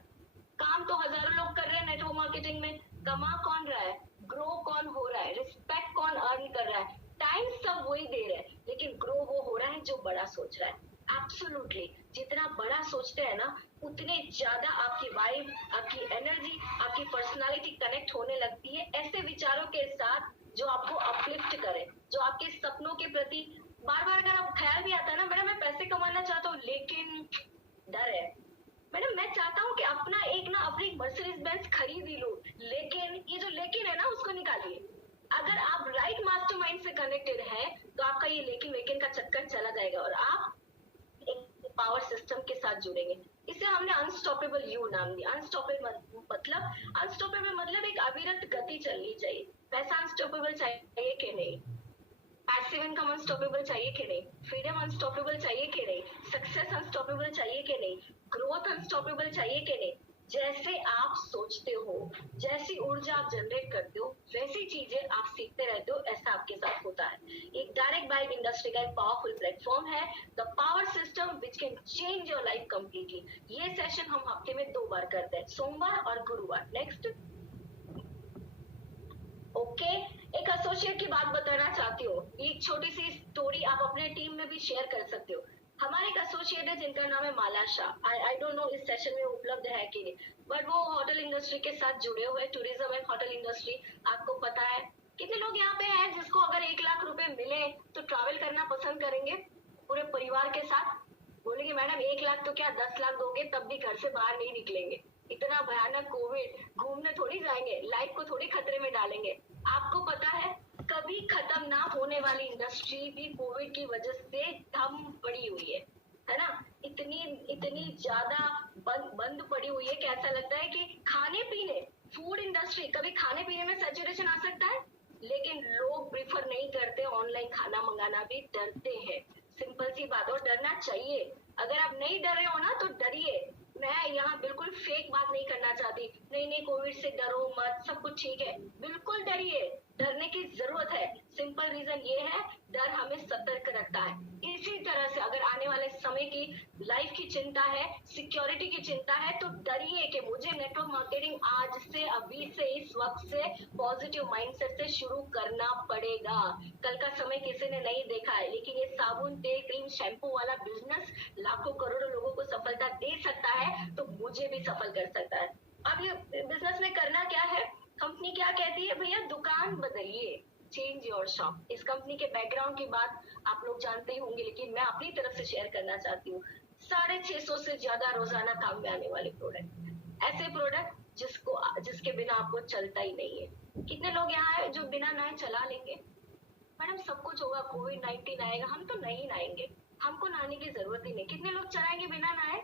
काम तो हजारों लोग कर रहे हैं नेटवर्क मार्केटिंग में, कमा कौन रहा है, ग्रो कौन हो रहा है, रिस्पेक्ट कौन अर्न कर रहा है, टाइम सब वही दे रहे हैं, लेकिन ग्रो वो हो रहा है जो बड़ा सोच रहा है। एब्सोल्युटली, जितना बड़ा सोचते हैं ना उतने ज्यादा आपकी वाइब, आपकी एनर्जी, आपकी पर्सनालिटी कनेक्ट होने लगती है ऐसे विचारों के साथ जो आपको अपलिफ्ट करे, जो आपके सपनों के प्रति बार बार अगर आप ख्याल भी आता है ना, मैडम मैं पैसे कमाना चाहता हूँ लेकिन डर है, मैडम मैं चाहता हूँ कि अपना एक ना अपनी मर्सिडीज बेंज खरीद ही लूं, लेकिन ये जो लेकिन है ना उसको निकालिए। अगर आप राइट मास्टरमाइंड से कनेक्टेड है तो आपका ये लेकिन वेकिन का चक्कर चला जाएगा और आप एक पावर सिस्टम के साथ जुड़ेंगे। इसे हमने अनस्टॉपेबल यू नाम दिया। अनस्टॉपेबल मतलब एक अविरत गति चलनी चाहिए। पैसा अनस्टॉपेबल चाहिए कि नहीं? पैसिव इनकम अनस्टॉपेबल चाहिए कि नहीं, फ्रीडम अनस्टॉपेबल चाहिए कि नहीं, सक्सेस अनस्टॉपेबल चाहिए कि नहीं, ग्रोथ अनस्टॉपेबल चाहिए कि नहीं। जैसे आप सोचते हो, जैसी ऊर्जा आप जनरेट करते हो, वैसी चीजें आप सीखते रहते हो, ऐसा आपके साथ होता है। एक डायरेक्ट बाइट इंडस्ट्री का एक पावरफुल प्लेटफॉर्म है, the power system which can change your life completely. ये सेशन हम हफ्ते में 2 बार करते हैं, सोमवार और गुरुवार। नेक्स्ट, ओके, एक एसोसिएट की बात बताना चाहती हूँ। एक छोटी सी स्टोरी आप अपने टीम में भी शेयर कर सकते हो। हमारे एक एसोसिएट है जिनका नाम है माला शाह। आई डोंट नो इस सेशन में उपलब्ध है कि नहीं, बट वो होटल इंडस्ट्री के साथ जुड़े हुए, टूरिज्म एंड होटल इंडस्ट्री। आपको पता है कितने लोग यहाँ पे हैं जिसको अगर 1 लाख रुपए मिले तो ट्रैवल करना पसंद करेंगे पूरे परिवार के साथ? बोलेंगे मैडम 1 लाख तो क्या 10 लाख दोगे तब भी घर से बाहर नहीं निकलेंगे। इतना भयानक कोविड, घूमने थोड़ी जाएंगे, लाइफ को थोड़ी खतरे में डालेंगे। आपको पता है कभी खत्म ना होने वाली इंडस्ट्री भी कोविड की वजह से थम पड़ी हुई है ना? इतनी इतनी ज्यादा बंद पड़ी हुई है कि ऐसा लगता है कि खाने पीने, फूड इंडस्ट्री, कभी खाने पीने में सैचुरेशन आ सकता है, लेकिन लोग प्रिफर नहीं करते, ऑनलाइन खाना मंगाना भी डरते हैं। सिंपल सी बात, और डरना चाहिए। अगर आप नहीं डर रहे हो ना तो डरिए। मैं यहाँ बिल्कुल फेक बात नहीं करना चाहती, नहीं नहीं कोविड से डरो मत, सब कुछ ठीक है, बिल्कुल डरिए, डरने की जरूरत है। सिंपल रीजन ये है, डर हमें सतर्क रखता है। इसी तरह से अगर आने वाले समय की लाइफ की चिंता है, सिक्योरिटी की चिंता है, तो डरिए कि मुझे नेटवर्क मार्केटिंग आज से, अभी से, इस वक्त से पॉजिटिव माइंडसेट से शुरू करना पड़ेगा। कल का समय किसी ने नहीं देखा है, लेकिन ये साबुन, तेल, क्रीम, शैम्पू वाला बिजनेस लाखों करोड़ों लोगों को सफलता दे सकता है, तो मुझे भी सफल कर सकता है। अब ये बिजनेस में करना क्या है, कंपनी क्या कहती है, भैया दुकान बदलिए, चेंज योर शॉप। इस कंपनी के बैकग्राउंड की बात आप लोग जानते ही होंगे, लेकिन मैं अपनी तरफ से शेयर करना चाहती हूँ। 650 से ज्यादा रोजाना काम में आने वाले प्रोडक्ट, ऐसे प्रोडक्ट जिसके बिना आपको चलता ही नहीं है। कितने लोग यहाँ है जो बिना नहाए चला लेंगे? मैडम सब कुछ होगा, कोविड-19 आएगा, हम तो नहीं नहाएंगे, हमको नहाने की जरूरत ही नहीं। कितने लोग चलाएंगे बिना नहाए?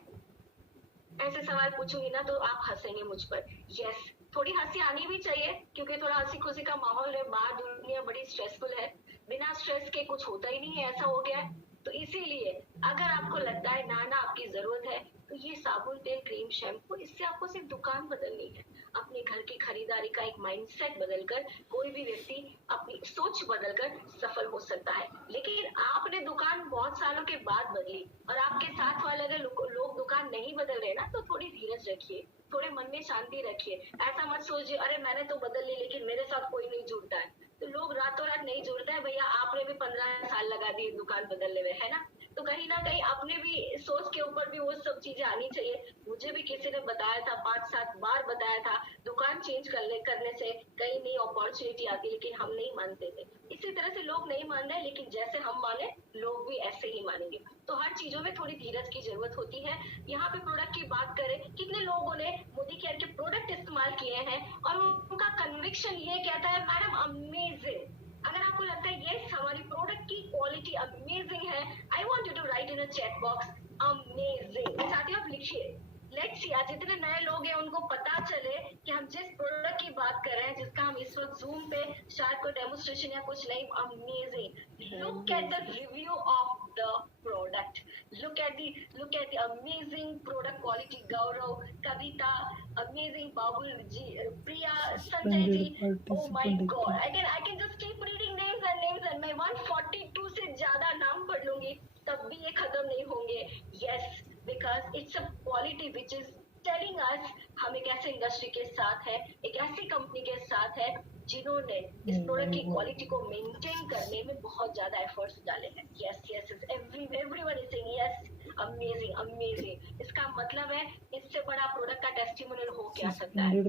ऐसे सवाल पूछूंगी ना तो आप हंसेंगे मुझ पर। यस, थोड़ी हंसी आनी भी चाहिए, क्योंकि थोड़ा हंसी खुशी का माहौल है, बाहर दुनिया बड़ी स्ट्रेसफुल है। बिना स्ट्रेस के कुछ होता ही नहीं है, ऐसा हो गया है। तो इसीलिए अगर आपको लगता है नहाना आपकी जरूरत है, तो ये साबुन, तेल, क्रीम, शैम्पू, इससे आपको सिर्फ दुकान बदलनी है। अपने घर की खरीदारी का एक माइंडसेट बदलकर कोई भी व्यक्ति अपनी सोच बदलकर सफल हो सकता है। लेकिन आपने दुकान बहुत सालों के बाद बदली, और आपके साथ वाले अगर लोग दुकान नहीं बदल रहे ना, तो थोड़ी धीरज रखिए, थोड़े मन में शांति रखिए। ऐसा मत सोचिए अरे मैंने तो बदल ली लेकिन मेरे साथ कोई नहीं जुड़ता है। तो लोग रातों रात नहीं जुड़ता है भैया, आपने भी 15 साल लगा दिए दुकान बदलने में, है ना? तो कहीं ना कहीं अपने भी सोच के ऊपर भी वो सब चीजें आनी चाहिए। मुझे भी किसी ने बताया था, 5-7 बार बताया था, दुकान चेंज करने से कहीं नई अपॉर्चुनिटी आती, लेकिन हम नहीं मानते थे। इसी तरह से लोग नहीं मान रहे, लेकिन जैसे हम माने लोग भी ऐसे ही मानेंगे। तो हर चीजों में थोड़ी धीरज की जरूरत होती है। यहाँ पे प्रोडक्ट की बात करें, कितने लोगों ने मोदी केयर के प्रोडक्ट इस्तेमाल किए हैं और उनका कन्विक्शन ये कहता है मैडम अमेजिंग। अगर आपको लगता है यस हमारी प्रोडक्ट की क्वालिटी अमेजिंग है, I want you to write in a chat box amazing. मैं चाहती हूँ आप लिखिए। लेट्स सी आज जितने नए लोग हैं उनको पता चले कि हम जिस प्रोडक्ट की बात कर रहे हैं, जिसका हम इस वक्त जूम पे शायद कोई डेमोस्ट्रेशन या कुछ नहीं, amazing. Look at the review of the product, look at the amazing product quality. Gaurav, Kavita, amazing Babul ji, Priya, Sanjay ji, oh my god, I can just keep reading names and मैं 142 से ज्यादा नाम पढ़ लूंगी तब भी ये खत्म नहीं होंगे। Yes, because it's a quality which is telling us हम एक ऐसे इंडस्ट्री के साथ है, एक ऐसी कंपनी के साथ है जिन्होंने इस प्रोडक्ट की क्वालिटी को मेंटेन करने में बहुत ज्यादा एफर्ट्स डाले हैं। Yes yes, everyone is saying yes amazing amazing. इसका मतलब है इससे बड़ा प्रोडक्ट का टेस्टिमोनियल हो क्या सकता है।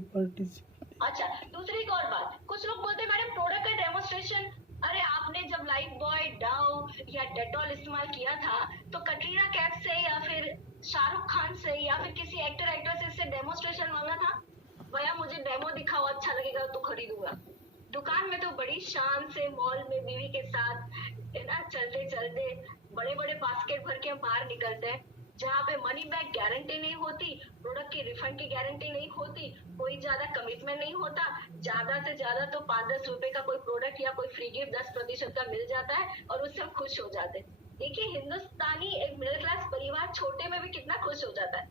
अच्छा, दूसरी एक और बात, कुछ लोग बोलते हैं मैडम प्रोडक्ट का डेमोस्ट्रेशन, अरे आपने जब लाइफ बॉय, डाव या डेटॉल इस्तेमाल किया था तो कटरीना कैफ से या फिर शाहरुख खान से या फिर किसी एक्टर एक्ट्रेस से डेमोस्ट्रेशन मांगा था? भैया मुझे डेमो दिखाओ, अच्छा लगेगा तो खरीदूंगा। दुकान में तो बड़ी शान से मॉल में बीवी के साथ है ना, चलते चलते बड़े बड़े बास्केट भर के हम बाहर निकलते हैं। जहाँ पे मनी बैक गारंटी नहीं होती, प्रोडक्ट की रिफंड की गारंटी नहीं होती, कोई ज्यादा कमिटमेंट नहीं होता, ज्यादा से ज्यादा तो 5-10 रुपए का कोई प्रोडक्ट या कोई फ्री गिफ्ट 10% का मिल जाता है और उससे हम खुश हो जाते हैं। देखिए हिंदुस्तानी एक मिडिल क्लास परिवार छोटे में भी कितना खुश हो जाता है।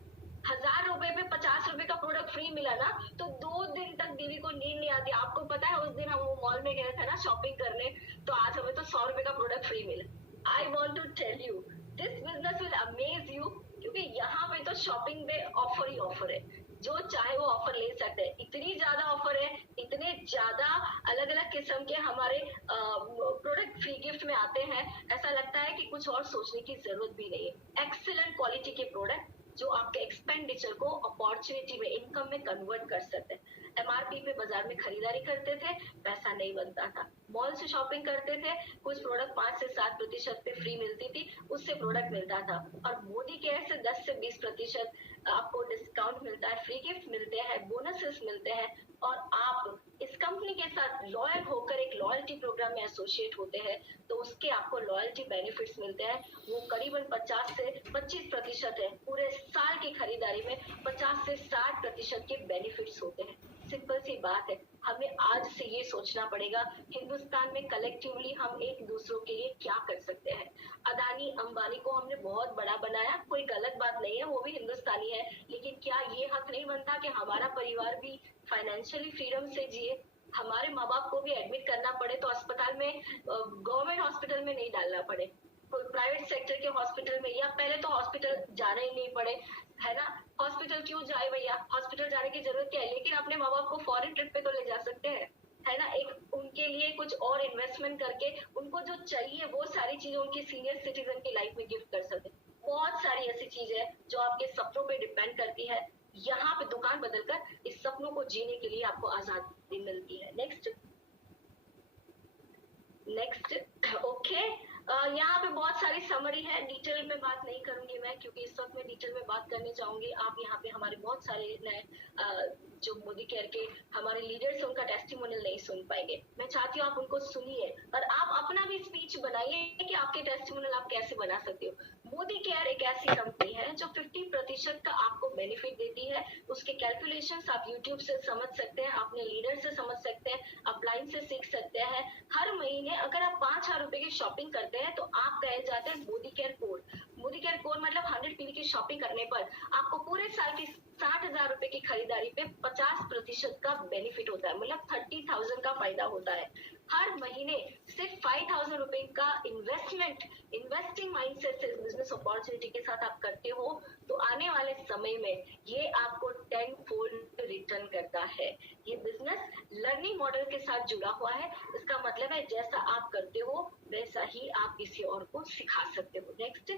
1000 रुपए पे 50 रुपए का प्रोडक्ट फ्री मिला ना तो 2 दिन तक दीदी को नींद नहीं आती। आपको पता है उस दिन हम वो मॉल में गए थे ना शॉपिंग करने, तो आज हमें तो 100 रुपए का प्रोडक्ट फ्री मिला। I want to tell you this business will amaze you, क्योंकि यहाँ पे तो शॉपिंग पे ऑफर ही ऑफर है, जो चाहे वो ऑफर ले सकते हैं। इतनी ज्यादा ऑफर है, इतने ज्यादा अलग अलग किस्म के हमारे प्रोडक्ट फ्री गिफ्ट में आते हैं, ऐसा लगता है कि कुछ और सोचने की जरूरत भी नहीं है। एक्सीलेंट क्वालिटी के प्रोडक्ट जो आपके एक्सपेंडिचर को अपॉर्चुनिटी में, इनकम में कन्वर्ट कर सकते हैं। एमआरपी पे बाजार में खरीदारी करते थे, पैसा नहीं बनता था। मॉल से शॉपिंग करते थे, कुछ प्रोडक्ट 5 से 7% पे फ्री मिलती थी, उससे प्रोडक्ट मिलता था। और मोदी केयर से 10 से 20% आपको डिस्काउंट मिलता है, फ्री गिफ्ट मिलते हैं, बोनसेस मिलते हैं, और आप इस कंपनी के साथ लॉयल होकर एक लॉयल्टी प्रोग्राम में एसोसिएट होते हैं, तो उसके आपको लॉयल्टी बेनिफिट्स मिलते हैं। वो करीबन 50 से 25% है। पूरे साल की खरीदारी में 50 से 60% के बेनिफिट्स होते हैं। सिंपल सी बात है, हमें आज से ये सोचना पड़ेगा हिंदुस्तान में कलेक्टिवली हम एक दूसरों के लिए क्या कर सकते हैं। अदानी अंबानी को हमने बहुत बड़ा बनाया, कोई गलत बात नहीं है, वो भी हिंदुस्तानी है, लेकिन क्या ये हक नहीं बनता कि हमारा परिवार भी फाइनेंशियली फ्रीडम से जिए? हमारे माँ बाप को भी एडमिट करना पड़े तो अस्पताल में, गवर्नमेंट हॉस्पिटल में नहीं डालना पड़े, कोई प्राइवेट सेक्टर के हॉस्पिटल में, या पहले तो हॉस्पिटल जाना ही नहीं पड़े, है ना। हॉस्पिटल क्यों जाए भैया, हॉस्पिटल जाने की जरूरत क्या है, लेकिन अपने माँ बाप को फॉरेन ट्रिप पे तो ले जा सकते हैं, है ना। एक उनके लिए कुछ और इन्वेस्टमेंट करके उनको जो चाहिए वो सारी चीजें उनकी सीनियर सिटीजन की लाइफ में गिफ्ट कर सकते। बहुत सारी ऐसी चीज है जो आपके सपनों पे डिपेंड करती है। यहाँ पे दुकान बदलकर इस सपनों को जीने के लिए आपको आजादी मिलती है। नेक्स्ट ओके, यहाँ पे बहुत सारी समरी है, डिटेल में बात नहीं करूंगी मैं, क्योंकि इस वक्त मैं डिटेल में बात करने चाहूंगी। आप यहाँ पे हमारे बहुत सारे नए जो मोदी केयर के हमारे लीडर्स उनका टेस्टिमोनियल नहीं सुन पाएंगे। मैं चाहती हूँ आप उनको सुनिए और आप अपना भी स्पीच बनाइए कि आपके टेस्टिमोनियल आप कैसे बना सकते हो। मोदी केयर एक ऐसी कंपनी है जो 50% का आपको बेनिफिट देती है। उसके कैलकुलेशंस आप यूट्यूब से समझ सकते हैं, अपने लीडर से समझ सकते हैं, अपलाइन से सीख सकते हैं। हर महीने अगर आप 5000 रुपए की शॉपिंग करते हैं तो आप कहे जाते हैं Modi care code. Modi care code मतलब 100 पीवी की शॉपिंग करने पर आपको पूरे साल की 60,000 रुपए की खरीदारी पे 50% का बेनिफिट होता है, मतलब 30,000 का फायदा होता है। हर महीने सिर्फ 5,000 रुपए का इन्वेस्टिंग माइंडसेट से बिजनेस अपॉर्चुनिटी के साथ आप करते हो तो आने वाले समय में ये आपको 10 फोल्ड रिटर्न करता है। ये बिजनेस लर्निंग मॉडल के साथ जुड़ा हुआ है। इसका मतलब है जैसा आप करते हो वैसा ही आप किसी और को सिखा सकते हो। नेक्स्ट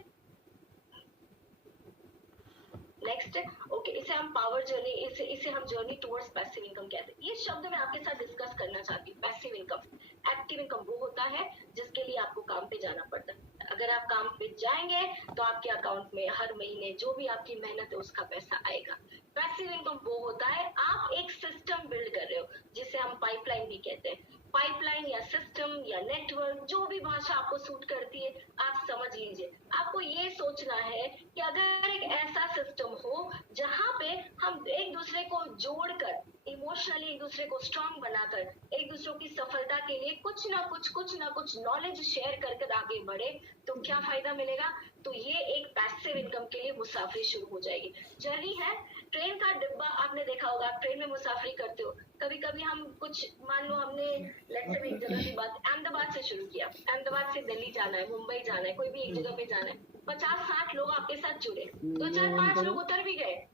ओके, इसे हम पावर जर्नी, इसे हम जर्नी टुवर्ड्स पैसिव इनकम कहते हैं। ये शब्द मैं आपके साथ डिस्कस करना चाहती हूँ। पैसिव इनकम, एक्टिव इनकम वो होता है जिसके लिए आपको काम पे जाना पड़ता है। अगर आप काम पे जाएंगे तो आपके अकाउंट में हर महीने जो भी आपकी मेहनत है उसका पैसा आएगा। पैसिव इनकम वो होता है आप एक सिस्टम बिल्ड कर रहे हो, जिसे हम पाइपलाइन भी कहते हैं। पाइपलाइन या सिस्टम या नेटवर्क, जो भी भाषा आपको सूट करती है आप समझ लीजिए। आपको ये सोचना है कि अगर एक ऐसा सिस्टम हो जहाँ पे हम एक दूसरे को जोड़कर, इमोशनली एक दूसरे को स्ट्रांग बनाकर, एक दूसरों की सफलता के लिए कुछ ना कुछ नॉलेज शेयर कर आगे बढ़े, तो क्या फायदा मिलेगा? तो ये एक पैसिव इनकम के लिए मुसाफरी शुरू हो जाएगी। जर्नी है, ट्रेन का डिब्बा आपने देखा होगा, आप ट्रेन में मुसाफरी करते हो। कभी कभी हम कुछ, मान लो हमने लेट्स से एक जगह की बात अहमदाबाद से शुरू किया, अहमदाबाद से दिल्ली जाना है, मुंबई जाना है, कोई भी एक जगह पे जाना है, 50-60 लोग आपके साथ जुड़े, 2-4-5 लोग उतर भी गए,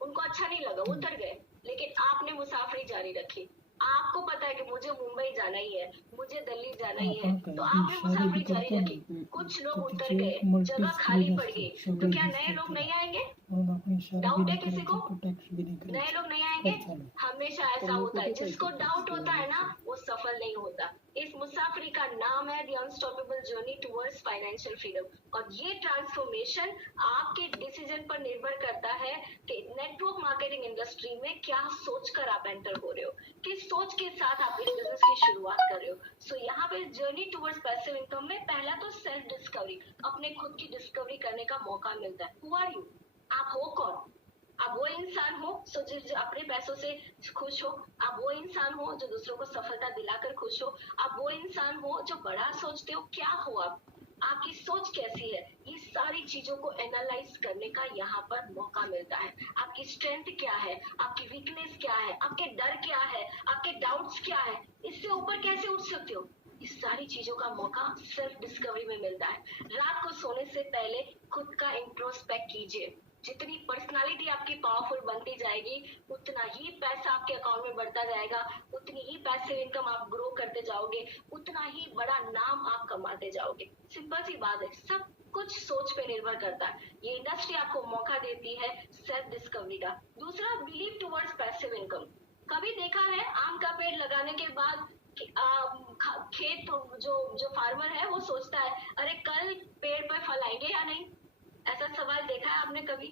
उनको अच्छा नहीं लगा, उतर गए, लेकिन आपने मुसाफरी जारी रखी। आपको पता है कि मुझे मुंबई जाना ही है, मुझे दिल्ली जाना ही है, तो आपने मुसाफरी जारी रखी। कुछ लोग उतर गए, जगह खाली पड़ गई, तो क्या नए लोग नहीं आएंगे? हम अपनी शादी भी डाउट है नहीं किसी करेंगे को? तो टैक्स भी नहीं करेंगे। नए लोग नहीं आएंगे। अच्छा नहीं। हमेशा पर ऐसा लोगों होता है, को जिसको कैसे डाउट होता है ना टैक्स वो सफल नहीं होता। इस मुसाफिरी का नाम है the unstoppable journey towards financial freedom. और ये ट्रांसफॉर्मेशन आपके डिसीजन पर निर्भर करता है कि नेटवर्क मार्केटिंग इंडस्ट्री में क्या सोचकर आप एंटर हो रहे हो, किस सोच के साथ आप इस बिजनेस की शुरुआत कर रहे हो। सो यहाँ पे जर्नी टुवर्ड्स पैसिव इनकम में पहला तो सेल्फ डिस्कवरी, अपने खुद की डिस्कवरी करने का मौका मिलता है। Who are you? आप हो कौन? आप वो इंसान हो जो अपने पैसों से खुश हो। आप वो इंसान हो जो दूसरों को सफलता दिलाकर खुश हो। आप वो इंसान हो जो बड़ा सोचते हो। क्या हो आप? आपकी सोच कैसी है? ये सारी चीजों को एनालाइज करने का यहाँ पर मौका मिलता है। आपकी स्ट्रेंथ क्या है, आपकी वीकनेस क्या है, आपके डर क्या है, आपके डाउट्स क्या है, इससे ऊपर कैसे उठ सकते हो, इस सारी चीजों का मौका सेल्फ डिस्कवरी में मिलता है। रात को सोने से पहले खुद का इंट्रोस्पेक्ट कीजिए। जितनी पर्सनालिटी आपकी पावरफुल बनती जाएगी उतना ही पैसा आपके अकाउंट में बढ़ता जाएगा, उतनी ही पैसिव इनकम आप ग्रो करते जाओगे, उतना ही बड़ा नाम आप कमाते जाओगे। सिंपल सी बात है, सब कुछ सोच पे निर्भर करता है। ये इंडस्ट्री आपको मौका देती है सेल्फ डिस्कवरी का। दूसरा, बिलीव टुवर्ड्स पैसिव इनकम। कभी देखा है आम का पेड़ लगाने के बाद खेत जो जो फार्मर है वो सोचता है अरे कल पेड़ पर फल आएंगे या नहीं? ऐसा सवाल देखा है आपने कभी?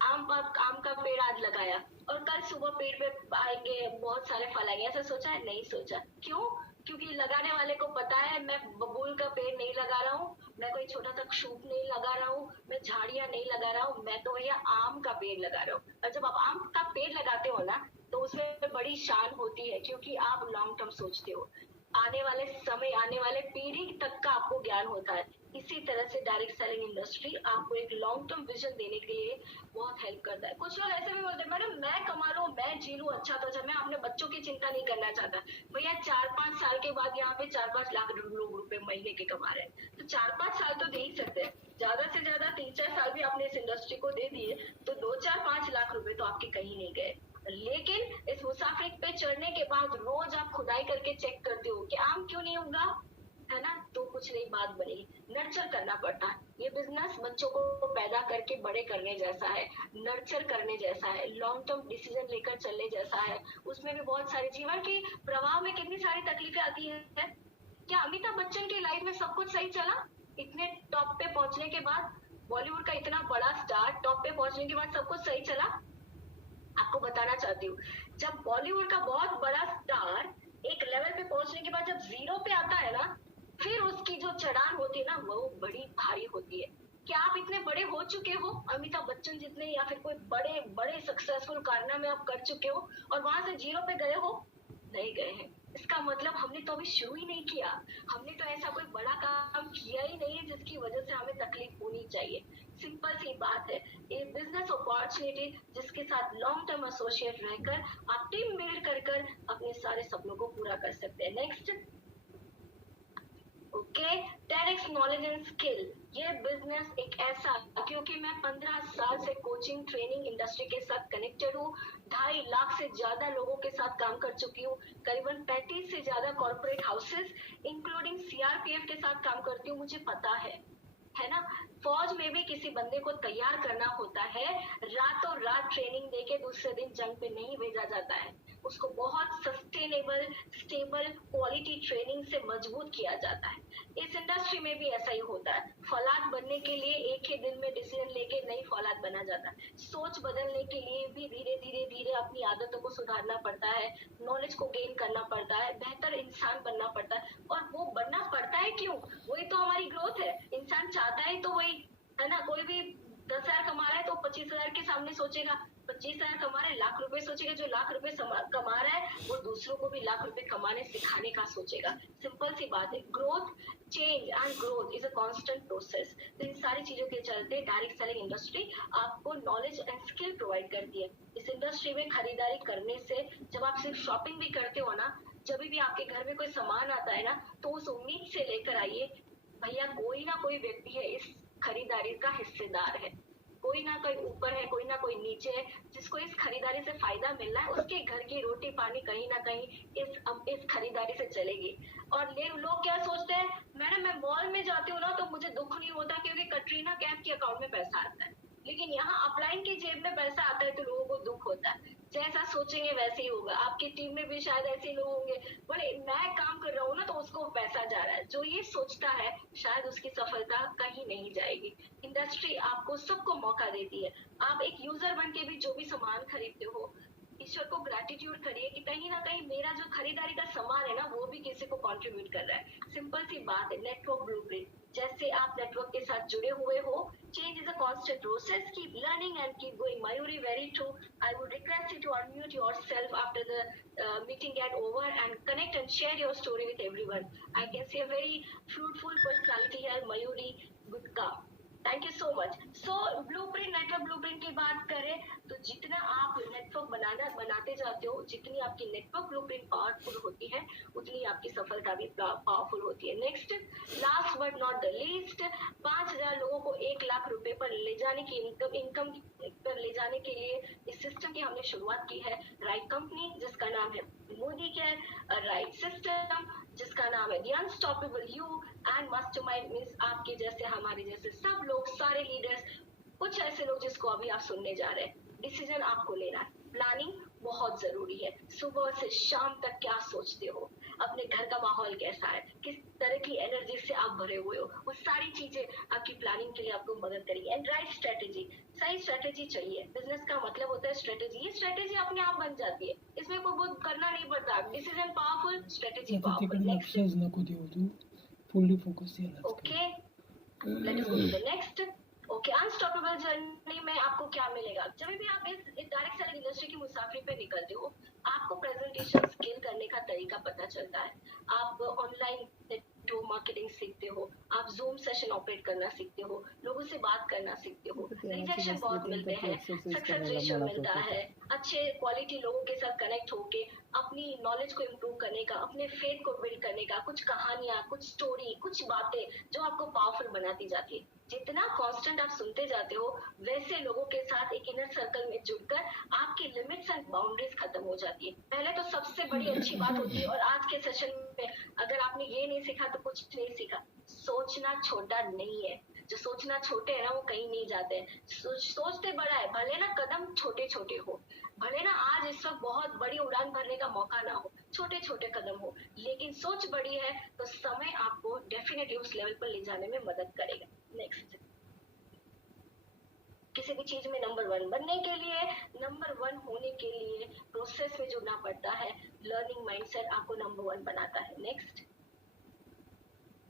आम का पेड़ आज लगाया और कल सुबह पेड़ पे आएंगे बहुत सारे फल आएंगे, ऐसा सोचा है? नहीं सोचा। क्यों? क्योंकि लगाने वाले को पता है मैं बबूल का पेड़ नहीं लगा रहा हूँ, मैं कोई छोटा सा शूट नहीं लगा रहा हूँ, मैं झाड़ियां नहीं लगा रहा हूँ, मैं तो भैया आम का पेड़ लगा रहा हूँ। और जब आप आम का पेड़ लगाते हो ना तो उसमें बड़ी शान होती है क्योंकि आप लॉन्ग टर्म सोचते हो। आने वाले समय, आने वाले पीढ़ी तक का आपको ज्ञान होता है। इसी तरह से डायरेक्ट सेलिंग इंडस्ट्री आपको एक लॉन्ग टर्म विजन देने के लिए बहुत हेल्प करता है। कुछ लोग ऐसे भी बोलते हैं मैडम मैं कमा लूं, मैं जी लूं अच्छा तो अच्छा, मैं अपने बच्चों की चिंता नहीं करना चाहता। भैया 4-5 साल के बाद यहाँ पे 4-5 लाख लोग रुपए महीने के कमा रहे हैं, तो 4-5 साल तो दे ही सकते हैं। ज्यादा से ज्यादा 3-4 साल भी आपने इस इंडस्ट्री को दे दिए तो 2-4-5 लाख रुपए तो आपके कहीं नहीं गए। लेकिन इस मुसाफिर पे चढ़ने के बाद रोज आप खुदाई करके चेक करते हो कि आम क्यों नहीं उगा, है ना? तो कुछ नहीं बात बनेगी। नर्चर करना पड़ता है। ये बिजनेस बच्चों को पैदा करके बड़े करने जैसा है, नर्चर करने जैसा है, लॉन्ग टर्म डिसीजन लेकर चलने जैसा है। उसमें भी बहुत सारी जीवन की प्रवाह में कितनी सारी तकलीफें आती है। क्या अमिताभ बच्चन की लाइफ में सब कुछ सही चला? इतने टॉप पे पहुंचने के बाद, बॉलीवुड का इतना बड़ा स्टार टॉप पे पहुंचने के बाद सब कुछ सही चला? आपको बताना चाहती हूँ, जब बॉलीवुड का बहुत बड़ा स्टार एक लेवल पे पहुंचने के बाद जब जीरो पे आता है ना, फिर उसकी जो चढ़ान होती है ना वो बड़ी भारी होती है। क्या आप इतने बड़े हो चुके हो अमिताभ बच्चन जितने, या फिर कोई बड़े बड़े सक्सेसफुल कारनामे आप कर चुके हो और वहां से जीरो पे गए हो? नहीं गए हैं। इसका मतलब हमने तो अभी शुरू ही नहीं किया। हमने तो ऐसा कोई बड़ा काम किया ही नहीं है जिसकी वजह से हमें तकलीफ होनी चाहिए। सिंपल सी बात है, ये बिजनेस अपॉर्चुनिटी जिसके साथ लॉन्ग टर्म एसोसिएट रहकर आप टीम बिल्ड कर कर अपने सारे सपनों को पूरा कर सकते हैं। Next, okay, 10x knowledge and skill. ये बिजनेस एक ऐसा, क्योंकि मैं 15 साल से कोचिंग ट्रेनिंग इंडस्ट्री के साथ कनेक्टेड हूँ, 2.5 लाख से ज्यादा लोगों के साथ काम कर चुकी हूँ, करीबन 35 से ज्यादा कॉर्पोरेट हाउसेस इंक्लूडिंग सीआरपीएफ के साथ काम करती हूँ। मुझे पता है ना? फौज में भी किसी बंदे को तैयार करना होता है, रातों रात ट्रेनिंग देके दूसरे दिन जंग पे नहीं भेजा जाता है। उसको बहुत सस्टेनेबल, स्टेबल, क्वालिटी ट्रेनिंग से मजबूत किया जाता है। इस इंडस्ट्री में भी ऐसा ही होता है। फौलाद बनने के लिए एक ही दिन में डिसीजन लेके नई फौलाद बना जाता है। सोच बदलने के लिए भी धीरे धीरे धीरे अपनी आदतों को सुधारना पड़ता है, नॉलेज को गेन करना पड़ता है, बेहतर इंसान बनना पड़ता है। और वो बनना पड़ता है क्यों? वही तो हमारी ग्रोथ है। इंसान चाहता है तो वही, है ना? कोई भी 10,000 कमा रहा है तो 25,000 के सामने सोचेगा, 25,000 कमा रहे लाख रुपए सोचेगा, जो लाख रुपए कमा रहा है वो दूसरों को भी लाख रुपए कमाने सिखाने का सोचेगा। सिंपल सी बात है, growth, change and growth is a constant process. तो इन सारी चीजों के चलते डायरेक्ट सेलिंग इंडस्ट्री आपको नॉलेज एंड स्किल प्रोवाइड करती है। इस इंडस्ट्री में खरीदारी करने से, जब आप सिर्फ शॉपिंग भी करते हो ना, जब भी आपके घर में कोई सामान आता है ना, तो उस उम्मीद से लेकर आइए भैया कोई ना कोई व्यक्ति है इस खरीदारी का हिस्सेदार है, कोई ना कोई ऊपर है, कोई ना कोई नीचे है, जिसको इस खरीदारी से फायदा मिल रहा है। उसके घर की रोटी पानी कहीं ना कहीं इस खरीदारी से चलेगी। और लोग क्या सोचते हैं, मैडम मैं मॉल में जाती हूँ ना तो मुझे दुख नहीं होता क्योंकि कटरीना कैफ के अकाउंट में पैसा आता है। लेकिन नहीं, यहाँ अपलाइन की जेब में पैसा आता है तो लोगों को दुख होता है। जैसा सोचेंगे वैसे ही होगा। आपकी टीम में भी शायद ऐसे लोग होंगे, बोले मैं काम कर रहा हूँ ना तो उसको पैसा जा रहा है। जो ये सोचता है शायद उसकी सफलता कहीं नहीं जाएगी। इंडस्ट्री आपको सबको मौका देती है। आप एक यूजर बन के भी जो भी सामान खरीदते हो, ईश्वर को ग्रेटिट्यूड करिए कि कहीं ना कहीं मेरा जो खरीदारी का सामान है ना वो भी किसी को कंट्रीब्यूट कर रहा है। सिंपल सी बात है, नेटवर्क ब्लूप्रिंट। जैसे आप नेटवर्क के साथ जुड़े हुए हो, change is a constant process, keep learning and keep going. Mayuri, very true. I would request you to unmute yourself after the meeting get over and connect and share your story with everyone. I can see a very fruitful personality here, Mayuri Gutka. Thank you so much. So blueprint, network blueprint की बात करें तो जितना आप network बनाते जाते हो, जितनी आपकी नेटवर्क ब्लूप्रिंट पावरफुल होती है, उतनी आपकी सफलता भी पावरफुल होती है। Next, last but not the least, 5,000 लोगों को 1 लाख रुपए पर ले जाने की इनकम पर ले जाने के लिए इस सिस्टम की हमने शुरुआत की है। राइट कंपनी जिसका नाम है मोदी केयर, राइट सिस्टम जिसका नाम है the unstoppable you, and mastermind means आपके जैसे, हमारे जैसे सब लोग, सारे लीडर्स, कुछ ऐसे लोग जिसको अभी आप सुनने जा रहे हैं। डिसीजन आपको लेना है, प्लानिंग बहुत जरूरी है। सुबह से शाम तक क्या सोचते हो, अपने घर का माहौल कैसा है, किस तरह की एनर्जी से आप भरे हुए हो, वो सारी चीजें आपकी प्लानिंग के लिए आपको मदद करेगी। एंड राइट स्ट्रेटेजी, सही स्ट्रेटेजी चाहिए। बिजनेस का मतलब होता है स्ट्रेटेजी। ये स्ट्रेटेजी अपने आप बन जाती है, इसमें कोई बहुत करना नहीं पड़ता। Decision powerful, strategy powerful. Next, fully focus here. Okay, let us go to the next. Okay, unstoppable journey में आपको क्या मिलेगा? जब भी आप इस डायरेक्ट सेलिंग इंडस्ट्री की मुसाफरी पे निकलते हो, आपको प्रेजेंटेशन स्किल करने का तरीका पता चलता है। आप ऑनलाइन नेटवर्क मार्केटिंग सीखते हो, आप जूम सेशन ऑपरेट करना सीखते हो, लोगों से बात करना सीखते हो, रिजेक्शन बहुत मिलते हैं, सक्सेस रेशियो मिलता है, अच्छे क्वालिटी लोगों के साथ कनेक्ट होके अपनी नॉलेज को इम्प्रूव करने का, अपने फेथ को बिल्ड करने का, कुछ कहानियां, कुछ स्टोरी, कुछ बातें जो आपको पावरफुल बनाती जाती है। जितना कांस्टेंट आप सुनते जाते हो, वैसे लोगों के साथ एक इनर सर्कल में जुड़कर आपकी लिमिट्स एंड बाउंड्रीज खत्म हो जाती है। पहले तो सबसे बड़ी अच्छी बात होती है, और आज के सेशन में अगर आपने ये नहीं सीखा तो कुछ नहीं सीखा। सोचना छोटा नहीं है। जो सोचना छोटे है ना वो कहीं नहीं जाते हैं। सोचते बड़ा है, भले ना कदम छोटे छोटे हो, भले ना आज इस वक्त बहुत बड़ी उड़ान भरने का मौका ना हो, छोटे छोटे कदम हो, लेकिन सोच बड़ी है तो समय आपको डेफिनेटली उस लेवल पर ले जाने में मदद करेगा। नेक्स्ट, किसी भी चीज में नंबर 1 बनने के लिए, नंबर 1 होने के लिए प्रोसेस में जुड़ना पड़ता है। लर्निंग माइंडसेट आपको नंबर 1 बनाता है। Next,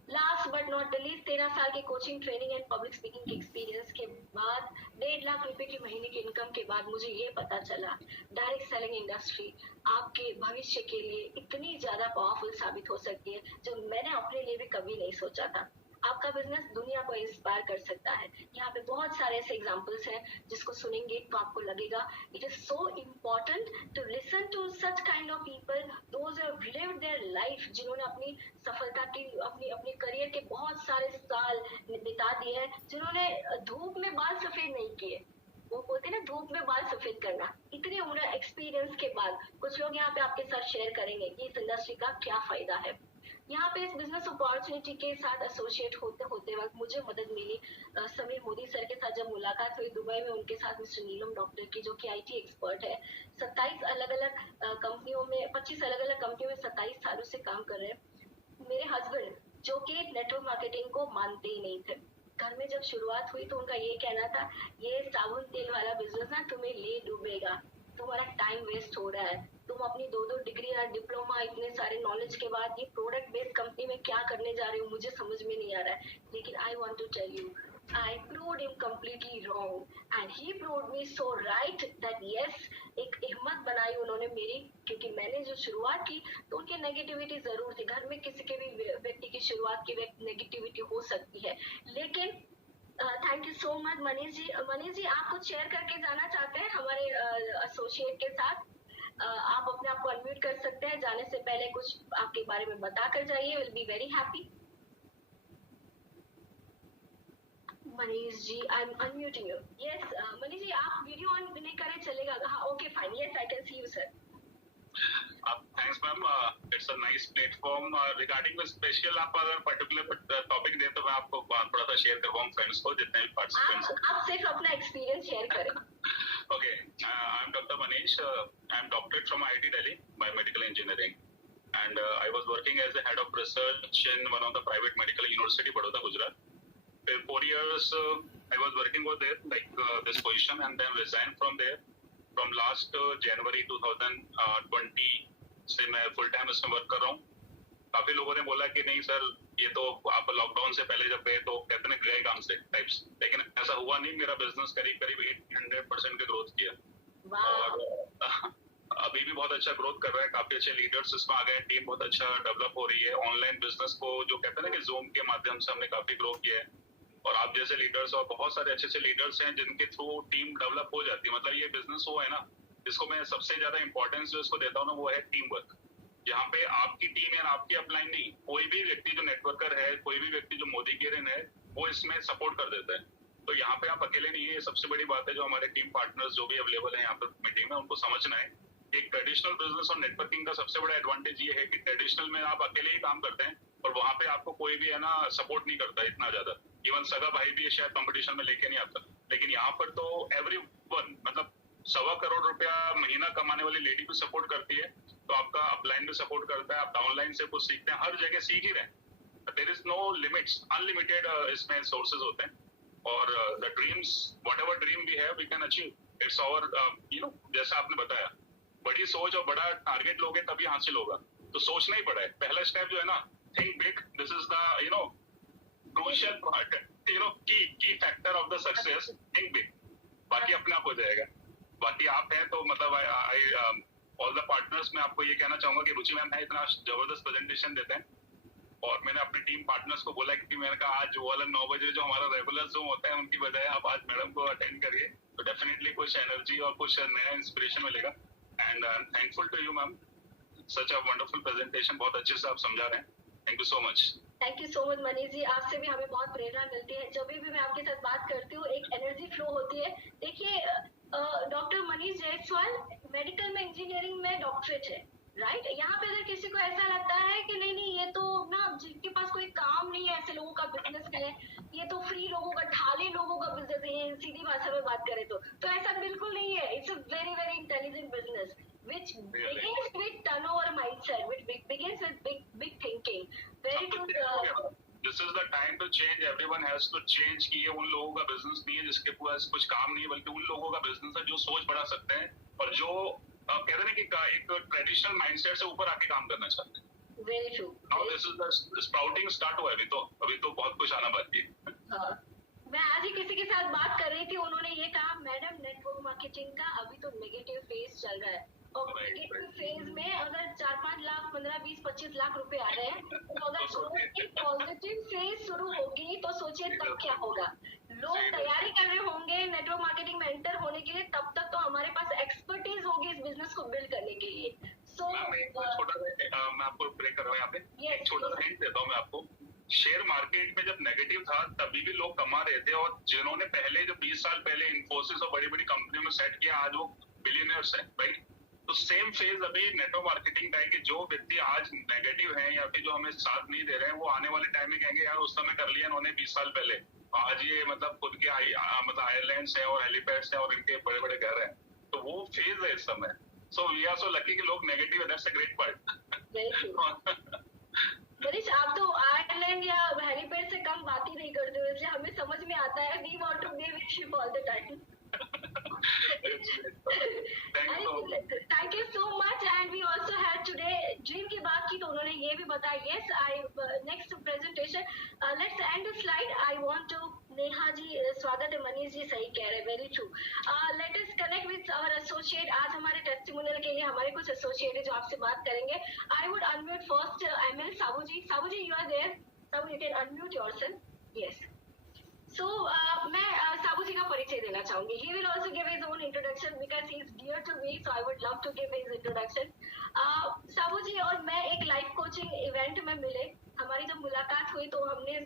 last but not the least, 13 साल की coaching, training and public speaking के एक्सपीरियंस के बाद, 1.5 लाख रुपए की महीने की इनकम के बाद मुझे ये पता चला डायरेक्ट सेलिंग इंडस्ट्री आपके भविष्य के लिए इतनी ज्यादा पावरफुल साबित हो सकती है जो मैंने अपने लिए भी कभी नहीं सोचा था। आपका बिजनेस दुनिया को इंस्पायर कर सकता है। यहाँ पे बहुत सारे ऐसे एग्जांपल्स हैं जिसको सुनेंगे तो आपको लगेगा it is so important to listen to such kind of people those have lived their life, जिन्होंने अपनी सफलता की, अपने करियर के बहुत सारे साल बिता दिए हैं, जिन्होंने धूप में बाल सफेद नहीं किए। वो बोलते हैं ना धूप में बाल सफेद करना। इतनी उम्र एक्सपीरियंस के बाद कुछ लोग यहाँ पे आपके साथ शेयर करेंगे कि इस इंडस्ट्री का क्या फायदा है। यहाँ पे इस बिजनेस अपॉर्चुनिटी के साथ एसोसिएट होते होते वक्त मुझे मदद मिली समीर मोदी सर के साथ। जब मुलाकात हुई दुबई में उनके साथ, मिस्टर नीलम डॉक्टर की, जो कि आईटी एक्सपर्ट है, 27 अलग अलग कंपनियों में, 25 अलग अलग कंपनियों में 27 सालों से काम कर रहे हैं। मेरे हस्बैंड जो कि नेटवर्क मार्केटिंग को मानते ही नहीं थे, घर में जब शुरुआत हुई तो उनका ये कहना था, ये साबुन तेल वाला बिजनेस ना तुम्हें ले डूबेगा, तुम्हारा टाइम वेस्ट हो रहा है, तुम अपनी 2 डिग्री या डिप्लोमा, इतने सारे नॉलेज के बाद ये प्रोडक्ट बेस्ड कंपनी में क्या करने जा रहे हो, मुझे समझ में नहीं आ रहा है। लेकिन I want to tell you, I proved him completely wrong and he proved me so right that yes, एक हिम्मत बनाई उन्होंने मेरी, क्योंकि मैंने जो शुरुआत की तो उनकी नेगेटिविटी जरूर थी। घर में किसी के भी व्यक्ति की शुरुआत की नेगेटिविटी हो सकती है, लेकिन thank you so much Manish ji. Manish ji, आप कुछ शेयर करके जाना चाहते हैं हमारे एसोसिएट के साथ? आप अपने आप को अनम्यूट कर सकते हैं, जाने से पहले कुछ आपके बारे में बता कर जाइए। Will be very happy. Manish ji, I am unmuting you. Yes Manish ji, आप वीडियो ऑन नहीं करें चलेगा? हाँ, okay fine. Yes, I can see you sir. Thanks ma'am, it's a nice platform. Regarding में स्पेशल आप अगर पर्टिकुलर टॉपिक दें तो मैं आपको थोड़ा सा शेयर करवाऊँ फ्रेंड्स को, जितने भी पार्टिसिपेंट्स हैं। आप सिर्फ अपना एक्सपीरियंस शेयर करें। Okay, I'm Dr. Manish. I'm doctorate from IIT Delhi, biomedical engineering, and I was working as a head of research in one of the private medical university, Baroda, Gujarat. For 4 years, I was working over there, like this position, and then resigned from there. From last January 2020 से मैं full time इसमें work कर रहा हूँ। काफी लोगों ने बोला कि नहीं सर, ये तो आप लॉकडाउन से पहले जब गए तो कहते हैं गए काम से टाइप्स, लेकिन ऐसा हुआ नहीं। मेरा बिजनेस करीब 800% के ग्रोथ किया, और अभी भी बहुत अच्छा ग्रोथ कर रहा है। काफी अच्छे लीडर्स इसमें आ गए, टीम बहुत अच्छा डेवलप हो रही है। ऑनलाइन बिजनेस को जो कहते हैं ना कि जूम के माध्यम से हमने काफी ग्रो किया है, और आप जैसे लीडर्स और बहुत सारे अच्छे अच्छे लीडर्स हैं जिनके थ्रू टीम डेवलप हो जाती है। मतलब ये बिजनेस वो है ना जिसको मैं सबसे ज्यादा इंपॉर्टेंस जो इसको देता हूँ ना, वो है टीम वर्क। यहाँ पे आपकी टीम है, आपकी अपलाइन नहीं। कोई भी व्यक्ति जो नेटवर्कर है, कोई भी व्यक्ति जो मोदी केरन है, वो इसमें सपोर्ट कर देता है। तो यहाँ पे आप अकेले नहीं है, ये सबसे बड़ी बात है। जो हमारे टीम पार्टनर्स जो भी अवेलेबल है यहाँ पर मीटिंग में, उनको समझना है। एक ट्रेडिशनल बिजनेस और नेटवर्किंग का सबसे बड़ा एडवांटेज ये है कि ट्रेडिशनल में आप अकेले ही काम करते हैं, और वहां पे आपको कोई भी है ना सपोर्ट नहीं करता इतना ज्यादा। इवन सगा भाई भी शायद कंपटीशन में लेके नहीं आता, लेकिन यहाँ पर तो एवरीवन, मतलब 1.25 करोड़ रुपया महीना कमाने वाली लेडी भी सपोर्ट करती है, तो आपका अपलाइन भी सपोर्ट करता है। आप डाउनलाइन से कुछ सीखते हैं, हर जगह सीख ही रहे हैं। There is no limits, unlimited इसमें सोर्सेज होते हैं, और the dreams, whatever dream we have we can achieve. It's our जैसा आपने बताया, बड़ी सोच और बड़ा टारगेट लोगे तभी हासिल होगा। तो सोचना ही पड़ा है। पहला स्टेप जो है ना, think big. This is the crucial part, key factor of the success. Think big, बाकी अपने आप हो जाएगा। बाकी आप हैं तो मतलब आई ऑल द पार्टनर्स, मैं आपको ये कहना चाहूंगा कि रुचि मैम है, इतना जबरदस्त प्रेजेंटेशन देते हैं, और मैंने अपनी टीम पार्टनर्स को बोला कि मैंने कहा आज वो वाला 9 बजे जो हमारा रेगुलर जूम होता है उनकी बजाय आप आज मैडम को अटेंड करिए, तो डेफिनेटली कुछ एनर्जी और कुछ नया इंस्पिरेशन मिलेगा। And I am thankful to you ma'am, such a wonderful presentation, बहुत अच्छे से आप समझा रहे हैं। Thank you so much. Thank you so much Manish ji, आपसे भी हमें बहुत प्रेरणा मिलती है। जब भी मैं आपके साथ बात करती हूँ एक एनर्जी फ्लो होती है। देखिए डॉक्टर मनीष जायसवाल मेडिकल में इंजीनियरिंग में डॉक्टरेट है, राइट। यहाँ पे अगर किसी को ऐसा लगता है कि नहीं नहीं ये तो ना जिनके पास कोई काम नहीं है ऐसे लोगों का बिजनेस है, ये तो फ्री लोगों का, ठाले लोगों का बिजनेस है, ये सीधी भाषा में बात करें तो ऐसा बिल्कुल नहीं है। It's a very very intelligent business which begins with turnover mindset, which begins with big thinking. Very true. This is the time to change. Everyone has to change कि ये उन लोगों का बिजनेस नहीं है जिसके पास कुछ काम नहीं है, बल्कि उन लोगों का बिजनेस है जो सोच बढ़ा सकते हैं, और जो कहते हैं ना कि एक ट्रेडिशनल माइंडसेट से ऊपर आके काम करना चाहते हैं। Very true. Now this is the sprouting start हुआ है, अभी तो बहुत कुछ आना बाकी है। मैं आज ही किसी के साथ बात कर रही थी, उन्होंने ये कहा मैडम नेटवर्क मार्केटिंग का अभी तो नेगेटिव फेज चल रहा है, और नेगेटिव फेज में अगर 4-5 लाख 15-20-25 लाख रुपए आ रहे हैं, तो अगर पॉजिटिव फेज शुरू होगी तो सोचिए तब क्या होगा। लोग तैयारी कर रहे होंगे नेटवर्क मार्केटिंग में एंटर होने के लिए, तब तक तो हमारे पास एक्सपर्टीज होगी इस बिजनेस को बिल्ड करने के लिए। मैं आपको ब्रेक कर रहा हूँ यहाँ पे, एक छोटा सा हिंट देता हूँ मैं आपको। शेयर मार्केट में जब नेगेटिव था तभी भी लोग कमा रहे थे, और जिन्होंने पहले जो 20 साल पहले इन्फोसिस और बड़ी बड़ी कंपनियों में सेट किया, आज वो बिलियनियर्स हैं, राइट। तो सेम फेज अभी नेटवर्क मार्केटिंग का है कि जो व्यक्ति आज नेगेटिव हैं या फिर जो हमें साथ नहीं दे रहे हैं, वो आने वाले टाइम में कहेंगे यार उस समय कर लिया इन्होंने 20 साल पहले, आज ये मतलब खुद के मतलब आयरलैंड्स है और हेलीपैड्स है और इनके बड़े बड़े घर हैं। तो वो फेज है इस समय। So we are so lucky कि लोग नेगेटिव है, that's a great part. Manish, आप तो आयरलैंड या हेलीपैड से कम बात ही नहीं करते हो, इसलिए हमें समझ में आता है we want to be with ship all the time. Thank you so much. And we also had today dream की बात की तो उन्होंने ये भी बताया। Yes, next presentation. Let's end the slide. I want to Neha ji, स्वागत है। मनीष जी सही कह रहे हैं, very true. Let us connect with our associate. आज हमारे टेस्टिमोनियल के लिए हमारे कुछ एसोसिएट है जो आपसे बात करेंगे। I would unmute first ML Sabu ji. Sabu ji, you are there. Sabu, you can unmute yourself. Yes. So मैं साबू जी का परिचय देना चाहूंगी। He will also give his own introduction because he is dear to me, so I would love to give his introduction. साबू जी और मैं एक life coaching event में मिले। हमारी जब मुलाकात हुई तो हमने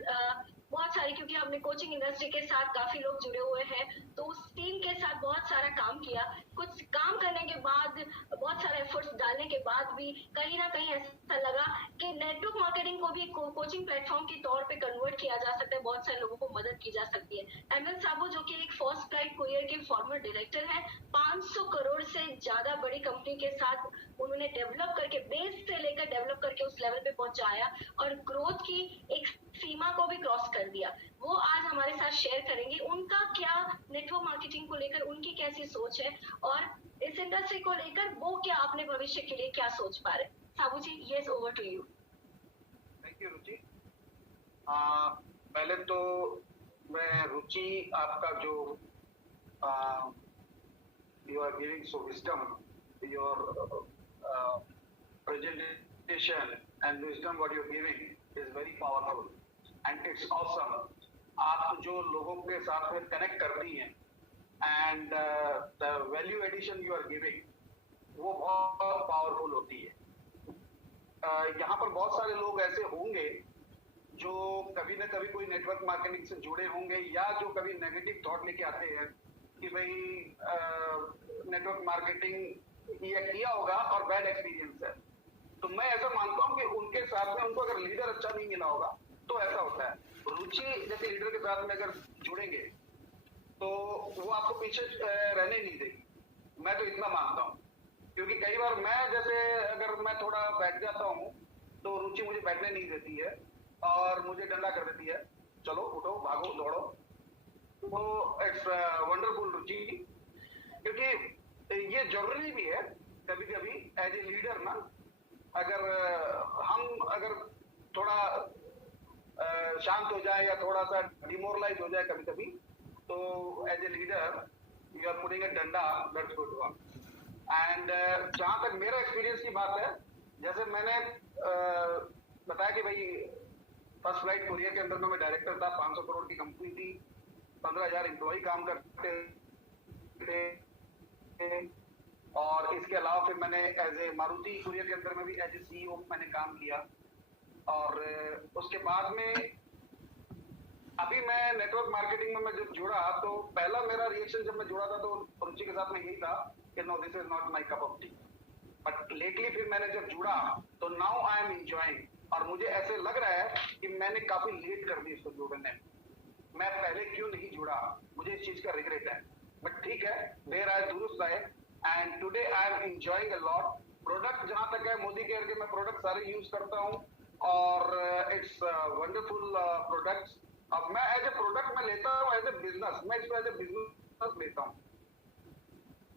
बहुत सारी, क्योंकि हमने कोचिंग इंडस्ट्री के साथ काफी लोग जुड़े हुए हैं, तो उस टीम के साथ साथ बहुत सारा काम किया। कुछ काम करने के बाद, बहुत सारे एफर्ट्स डालने के बाद भी कहीं ना कहीं ऐसा लगा कि नेटवर्क मार्केटिंग को भी कोचिंग प्लेटफॉर्म के तौर पे कन्वर्ट किया जा सकता है, बहुत सारे लोगों को मदद की जा सकती है। एमएल साबू जो कि एक फर्स्ट फ्लाइट कुरियर के फॉर्मर डायरेक्टर हैं, 500 करोड़ से ज्यादा बड़ी कंपनी के साथ उन्होंने डेवलप करके, बेस से लेकर डेवलप करके उस लेवल पे पहुंचाया और ग्रोथ की एक सीमा को भी क्रॉस कर दिया। वो आज हमारे साथ शेयर करेंगे उनका क्या नेटवर्क मार्केटिंग को लेकर उनकी कैसी सोच है और इस इंडस्ट्री को लेकर वो क्या अपने भविष्य के लिए क्या सोच पा रहे। Sabu ji, yes, over to you. Thank you Ruchi. पहले तो मैं रुचि आपका जो you are giving so wisdom, your presentation and wisdom what you're giving is very powerful and it's awesome. आप जो लोगों के साथ में कनेक्ट करती हैं and the value addition you are giving वो बहुत पावरफुल होती है। यहाँ पर बहुत सारे लोग ऐसे होंगे जो कभी ना कभी कोई नेटवर्क मार्केटिंग से जुड़े होंगे या जो कभी नेगेटिव थॉट लेके आते हैं कि भाई नेटवर्क मार्केटिंग ये किया होगा और बैड एक्सपीरियंस है। तो मैं ऐसा मानता हूं कि उनके साथ में उनको अगर लीडर अच्छा नहीं मिला होगा तो ऐसा होता है। रुचि जैसे लीडर के साथ में अगर जुड़ेंगे तो वो आपको पीछे रहने नहीं देगी, मैं तो इतना मानता हूं। क्योंकि कई बार मैं जैसे अगर मैं थोड़ा बैठ जाता हूं तो रुचि मुझे बैठने नहीं देती है और मुझे डंडा कर देती है, चलो उठो भागो दौड़ो। तो इट्स वंडरफुल रुचि, क्योंकि ये जरूरी भी है कभी कभी एज ए लीडर ना, अगर थोड़ा शांत हो जाए या थोड़ा सा डिमोरलाइज हो जाए कभी कभी, तो as a leader you are putting a डंडा, दैट्स गुड वन। एंड जहां तक मेरा एक्सपीरियंस की बात है, जैसे मैंने बताया कि भाई फर्स्ट फ्लाइट कुरियर के अंदर में मैं डायरेक्टर था, 500 करोड़ की कंपनी थी, 15,000 एम्प्लॉय काम करते थे। और इसके अलावा फिर मैंने एज ए मारुति कुरियर के अंदर में भी एज ए सीईओ मैंने काम किया। और उसके बाद में अभी मैं नेटवर्क मार्केटिंग में मैं जब जुड़ा तो पहला मेरा रिएक्शन जब मैं जुड़ा था तो रुचि के साथ में यही था कि no this is not my cup of tea. But lately फिर मैंने जब जुड़ा तो नाउ आई एम एंजॉयिंग और मुझे ऐसे लग रहा है कि मैंने काफी लेट कर दी इसको जुड़ने में। मैं पहले क्यों नहीं जुड़ा, मुझे इस चीज का रिग्रेट है। बट ठीक है, देर आए दुरुस्त आए and today I am enjoying a lot. Product जहां तक है मोदी केयर के मैं प्रोडक्ट सारे यूज करता हूँ और इट्स वंडरफुल प्रोडक्ट्स। अब मैं एज ए प्रोडक्ट में लेता हूँ एज ए बिजनेस, मैं इसको एज ए बिजनेस लेता हूँ।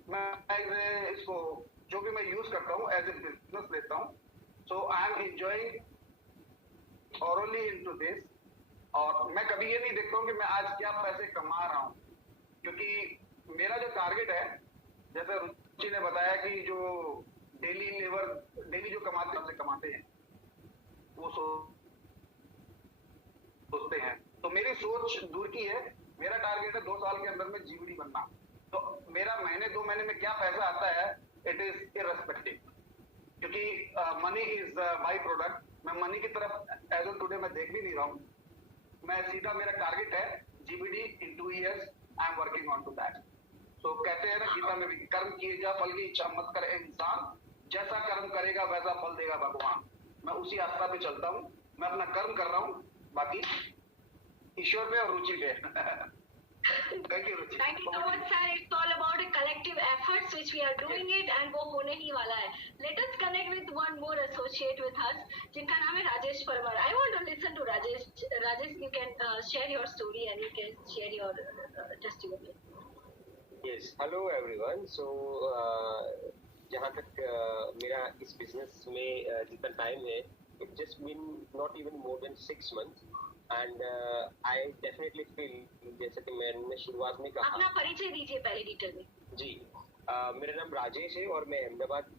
मैं इसको जो भी मैं यूज करता हूँ एज ए बिजनेस लेता हूँ। So I am enjoying thoroughly into this. और मैं कभी ये नहीं देखता हूँ कि मैं आज क्या पैसे कमा रहा हूँ, क्योंकि मेरा जो टारगेट है, जैसे रुचि ने बताया कि जो डेली जो कमाते हैं वो सोचते हैं। तो मेरी सोच दूर की है। मेरा टारगेट है 2 साल के अंदर में जीबीडी बनना। तो मेरा महीने 2 महीने में क्या पैसा आता है इट इज इररेस्पेक्टिव, क्योंकि मनी इज बाई प्रोडक्ट। मैं मनी की तरफ एज ऑन टुडे मैं देख भी नहीं रहा हूँ। मैं सीधा मेरा टारगेट है GBD in 2 years I am working on to that. तो कहते हैं ना गीता में भी, कर्म किए जा फल की इच्छा मत करे इंसान, जैसा कर्म करेगा वैसा फल देगा भगवान। मैं उसी आस्था पे चलता हूँ, मैं अपना कर्म कर रहा हूँ, बाकी ईश्वर पे और रुचि पे। Thank you, Ruchi. Thank you so much, sir. It's all about a collective efforts which we are doing it and वो होने ही वाला है। Let us connect with one more associate with us, जिनका नाम है Rajesh Parmar. I want to listen to Rajesh. Rajesh, you can share your story and you can share your testimony. Yes, hello everyone. So जहाँ तक मेरा इस business में जितना time है, it just been not even more than 6 months. And I definitely feel जैसे कि मैंने शुरुआत में कहा, अपना परिचय दीजिए पहले डिटेल में। जी, मेरा नाम राजेश है और मैं अहमदाबाद,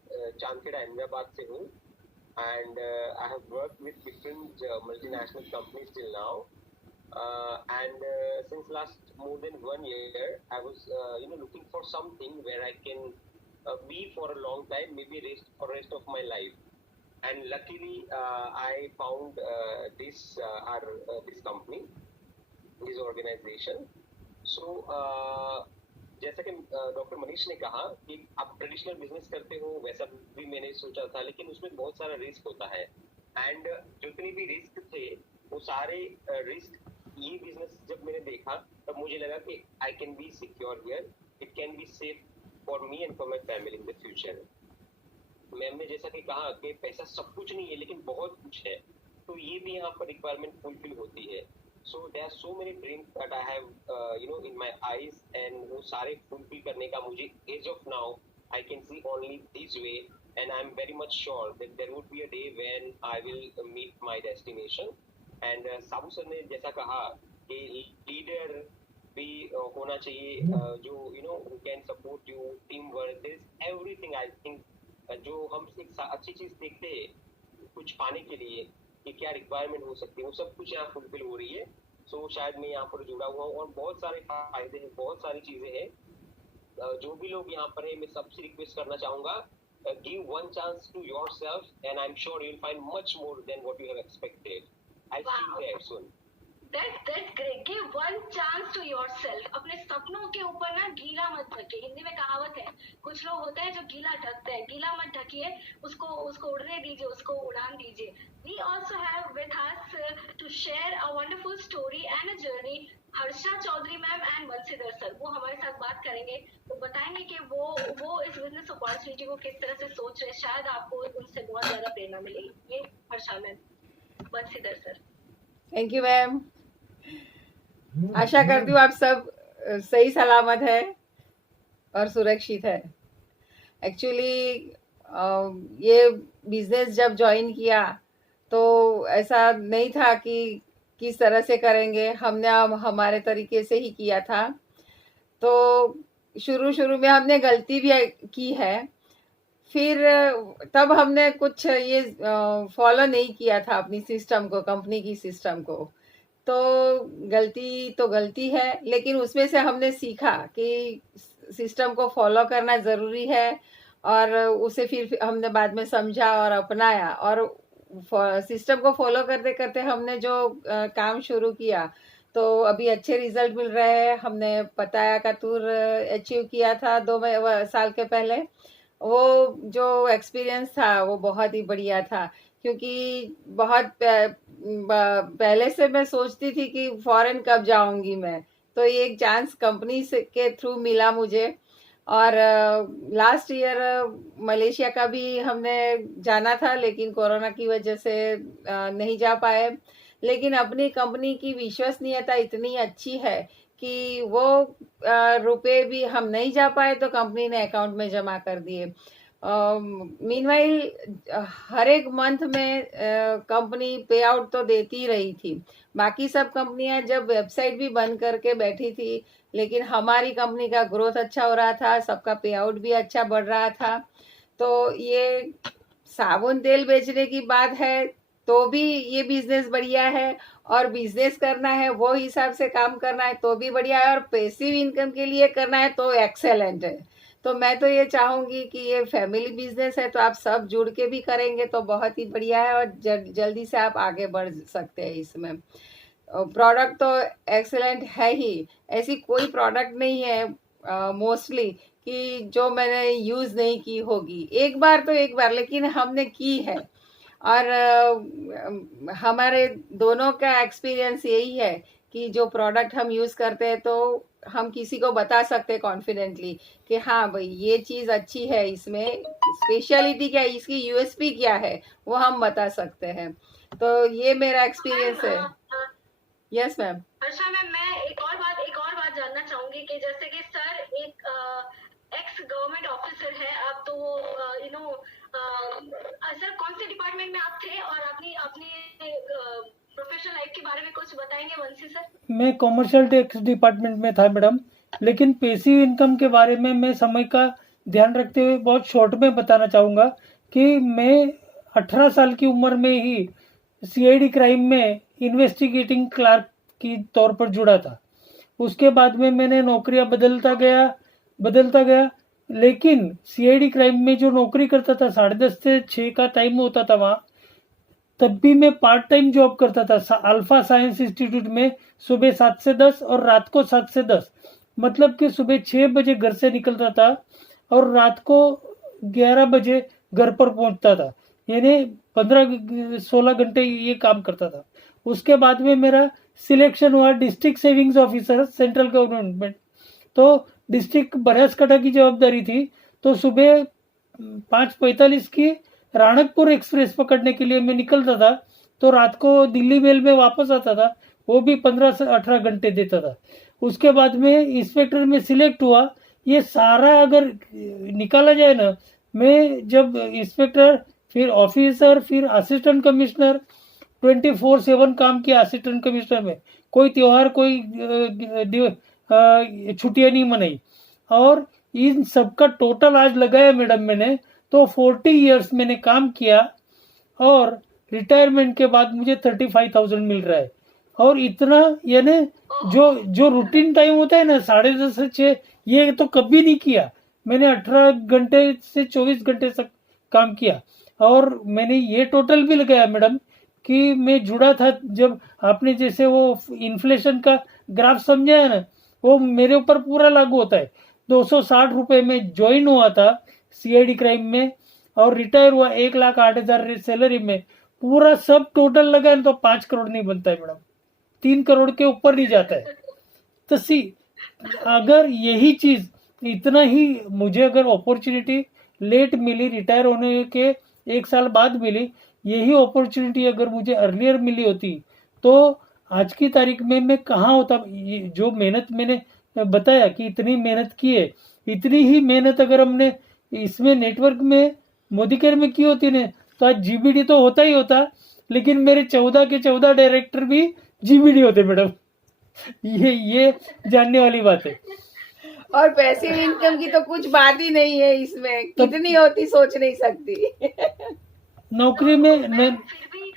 चांदखेड़ा अहमदाबाद से हूँ। And I have worked with different multinational companies till now. And since last more than 1 year, I was looking for something where I can be for a long time, maybe rest of my life. And luckily, I found this company, this organization. So जैसा कि doctor Manish ने कहा कि आप traditional business करते हो, वैसा भी मैंने सोचा था, लेकिन उसमें बहुत सारा रिस्क होता है। एंड जितने भी रिस्क थे वो सारे रिस्क ये बिजनेस जब मैंने देखा तब मुझे लगा कि I can be secure here, it can be safe for me and for my family in the future. Ma'am ने जैसा कि कहा कि पैसा सब कुछ नहीं है लेकिन बहुत कुछ है, तो ये भी यहाँ पर रिक्वायरमेंट फुलफिल होती है। So there are so many dreams that I have in my eyes, and वो सारे फुलफिल करने का मुझे as of now I can see only this way, and I am very much sure that there would be a day when I will meet my destination. And Sabu sir ने जैसा कहा कि leader भी होना चाहिए, जो who can support you, team work, there is everything. I think जो हम एक अच्छी चीज देखते हैं कुछ पाने के लिए कि क्या रिक्वायरमेंट हो सकती है, वो सब कुछ यहाँ फुलफिल हो रही है। सो शायद मैं यहाँ पर जुड़ा हुआ हूँ और बहुत सारे फायदे हैं, बहुत सारी चीजें हैं। जो भी लोग यहाँ पर है मैं सबसे रिक्वेस्ट करना चाहूंगा, give one chance to yourself and I am sure you will find much more than what you have expected. I see that soon. That's great. Give one chance to yourself. अपने सपनों के ऊपर ना गीला मत ढके। हिंदी में कहावत है, कुछ लोग होते हैं जो गीला ढकते हैं, गीला मत ढकिए, उसको उड़ने दीजिए, उसको उड़ान दीजिए। We also have with us to share a wonderful story and a journey Harsha Chaudhary ma'am and Bansidhar sir. वो हमारे साथ बात करेंगे, वो बताएंगे कि वो इस बिजनेस अपॉर्चुनिटी को किस तरह से सोच रहे हैं। शायद आपको उनसे बहुत ज्यादा प्रेरणा मिलेगी। ये Harsha ma'am, Banshidhar sir. Thank you ma'am. आशा करती हूँ आप सब सही सलामत है और सुरक्षित है। एक्चुअली ये बिजनेस जब ज्वाइन किया तो ऐसा नहीं था कि किस तरह से करेंगे, हमने हमारे तरीके से ही किया था। तो शुरू में हमने गलती भी की है, फिर तब हमने कुछ ये फॉलो नहीं किया था अपनी सिस्टम को, कंपनी की सिस्टम को। तो गलती है, लेकिन उसमें से हमने सीखा कि सिस्टम को फॉलो करना ज़रूरी है, और उसे फिर हमने बाद में समझा और अपनाया, और सिस्टम को फॉलो करते करते हमने जो काम शुरू किया तो अभी अच्छे रिजल्ट मिल रहे हैं। हमने पताया का टूर अचीव किया था 2 साल के पहले। वो जो एक्सपीरियंस था वो बहुत ही बढ़िया था, क्योंकि बहुत पहले से मैं सोचती थी कि फॉरेन कब जाऊंगी मैं, तो ये एक चांस कंपनी से के थ्रू मिला मुझे। और लास्ट ईयर मलेशिया का भी हमने जाना था, लेकिन कोरोना की वजह से नहीं जा पाए। लेकिन अपनी कंपनी की विश्वसनीयता इतनी अच्छी है कि वो रुपए भी हम नहीं जा पाए तो कंपनी ने अकाउंट में जमा कर दिए। मीनवाइल हर एक मंथ में कंपनी पे आउट तो देती रही थी। बाकी सब कंपनियां जब वेबसाइट भी बंद करके बैठी थी, लेकिन हमारी कंपनी का ग्रोथ अच्छा हो रहा था, सबका पे आउट भी अच्छा बढ़ रहा था। तो ये साबुन तेल बेचने की बात है तो भी ये बिजनेस बढ़िया है, और बिजनेस करना है वो हिसाब से काम करना है तो भी बढ़िया है, और पैसिव इनकम के लिए करना है तो एक्सेलेंट है। तो मैं तो ये चाहूंगी कि ये फैमिली बिजनेस है तो आप सब जुड़ के भी करेंगे तो बहुत ही बढ़िया है, और जल्दी से आप आगे बढ़ सकते हैं इसमें। प्रोडक्ट तो एक्सेलेंट है ही, ऐसी कोई प्रोडक्ट नहीं है मोस्टली कि जो मैंने यूज नहीं की होगी। एक बार लेकिन हमने की है, और हमारे दोनों का एक्सपीरियंस यही है कि जो प्रोडक्ट हम यूज करते हैं तो हम किसी को बता सकते हैं कॉन्फिडेंटली कि हाँ भाई ये चीज अच्छी है, इसमें स्पेशलिटी क्या है, इसकी यूएसपी क्या है, वो हम बता सकते हैं। तो ये मेरा एक्सपीरियंस है। Yes ma'am. हर्षा मैम, मैं एक और बात जानना चाहूंगी कि जैसे कि सर एक एक्स गवर्नमेंट ऑफिसर है आप, तो सर कौन से डिपार्टमेंट में आप थे, और अपनी प्रोफेशनल लाइफ के बारे में कुछ बताएंगे वंशी सर? मैं कॉमर्शियल टैक्स डिपार्टमेंट में था मैडम, लेकिन पैसिव इनकम के बारे में मैं समय का ध्यान रखते हुए बहुत शॉर्ट में बताना चाहूँगा कि मैं 18 साल की उम्र में ही सीआईडी क्राइम में इन्वेस्टिगेटिंग क्लार्क की तौर पर जुड़ा था। उसके बाद में मैंने नौकरियां बदलता गया, लेकिन सीआईडी क्राइम में जो नौकरी करता था 10:30 से 6 का टाइम होता था वहाँ, तब भी मैं पार्ट टाइम जॉब करता था अल्फा साइंस इंस्टीट्यूट में, सुबह 7 से 10 और रात को 7 से 10। मतलब कि सुबह 6 बजे घर से निकलता था और रात को 11 बजे घर पर पहुंचता था, यानी 15-16 घंटे ये काम करता था। उसके बाद में मेरा सिलेक्शन हुआ district savings officer central government में। तो डिस्ट्रिक्ट बनासकाठा की जवाबदारी थी, तो सुबह 5:45 की राणकपुर एक्सप्रेस पकड़ने के लिए मैं निकलता था, तो रात को दिल्ली मेल में वापस आता था, वो भी 15 से 18 घंटे देता था। उसके बाद में इंस्पेक्टर में सिलेक्ट हुआ। ये सारा अगर निकाला जाए ना, मैं जब इंस्पेक्टर, फिर ऑफिसर, फिर असिस्टेंट कमिश्नर, 24/7 काम किया असिस्टेंट कमिश्नर में। कोई त्योहार, कोई छुट्टियां नहीं मनाई। और इन सबका टोटल आज लगाया मैडम मैंने, तो 40 इयर्स मैंने काम किया और रिटायरमेंट के बाद मुझे 35,000 मिल रहा है। और इतना, यानी जो जो रूटीन टाइम होता है ना 10:30 से 6, ये तो कभी नहीं किया मैंने। 18 घंटे से 24 घंटे तक काम किया। और मैंने ये टोटल भी लगाया मैडम कि मैं जुड़ा था, जब आपने जैसे वो इन्फ्लेशन का ग्राफ समझाया ना, वो मेरे ऊपर पूरा लागू होता है। 260 रुपए में ज्वाइन हुआ था सीआईडी क्राइम में और रिटायर हुआ 1,08,000 सैलरी में। पूरा सब टोटल लगा तो 5 करोड़ नहीं बनता है मैडम, 3 करोड़ के ऊपर नहीं जाता है। तो सी, अगर यही चीज इतना ही मुझे अगर अपॉर्चुनिटी लेट मिली, रिटायर होने के 1 साल बाद मिली, यही अपॉर्चुनिटी अगर मुझे अर्लियर मिली होती तो आज की तारीख में मैं कहाँ होता। जो मेहनत मैंने बताया कि इतनी मेहनत की है, इतनी ही मेहनत अगर हमने इसमें नेटवर्क में मोदी केयर में की होती ने, तो आज जीबीडी तो होता ही होता, लेकिन मेरे 14 के 14 डायरेक्टर भी जीबीडी होते मैडम। ये जानने वाली बात है। और पैसिव इनकम की तो कुछ बात ही नहीं है इसमें, कितनी होती सोच नहीं सकती। नौकरी में फिर भी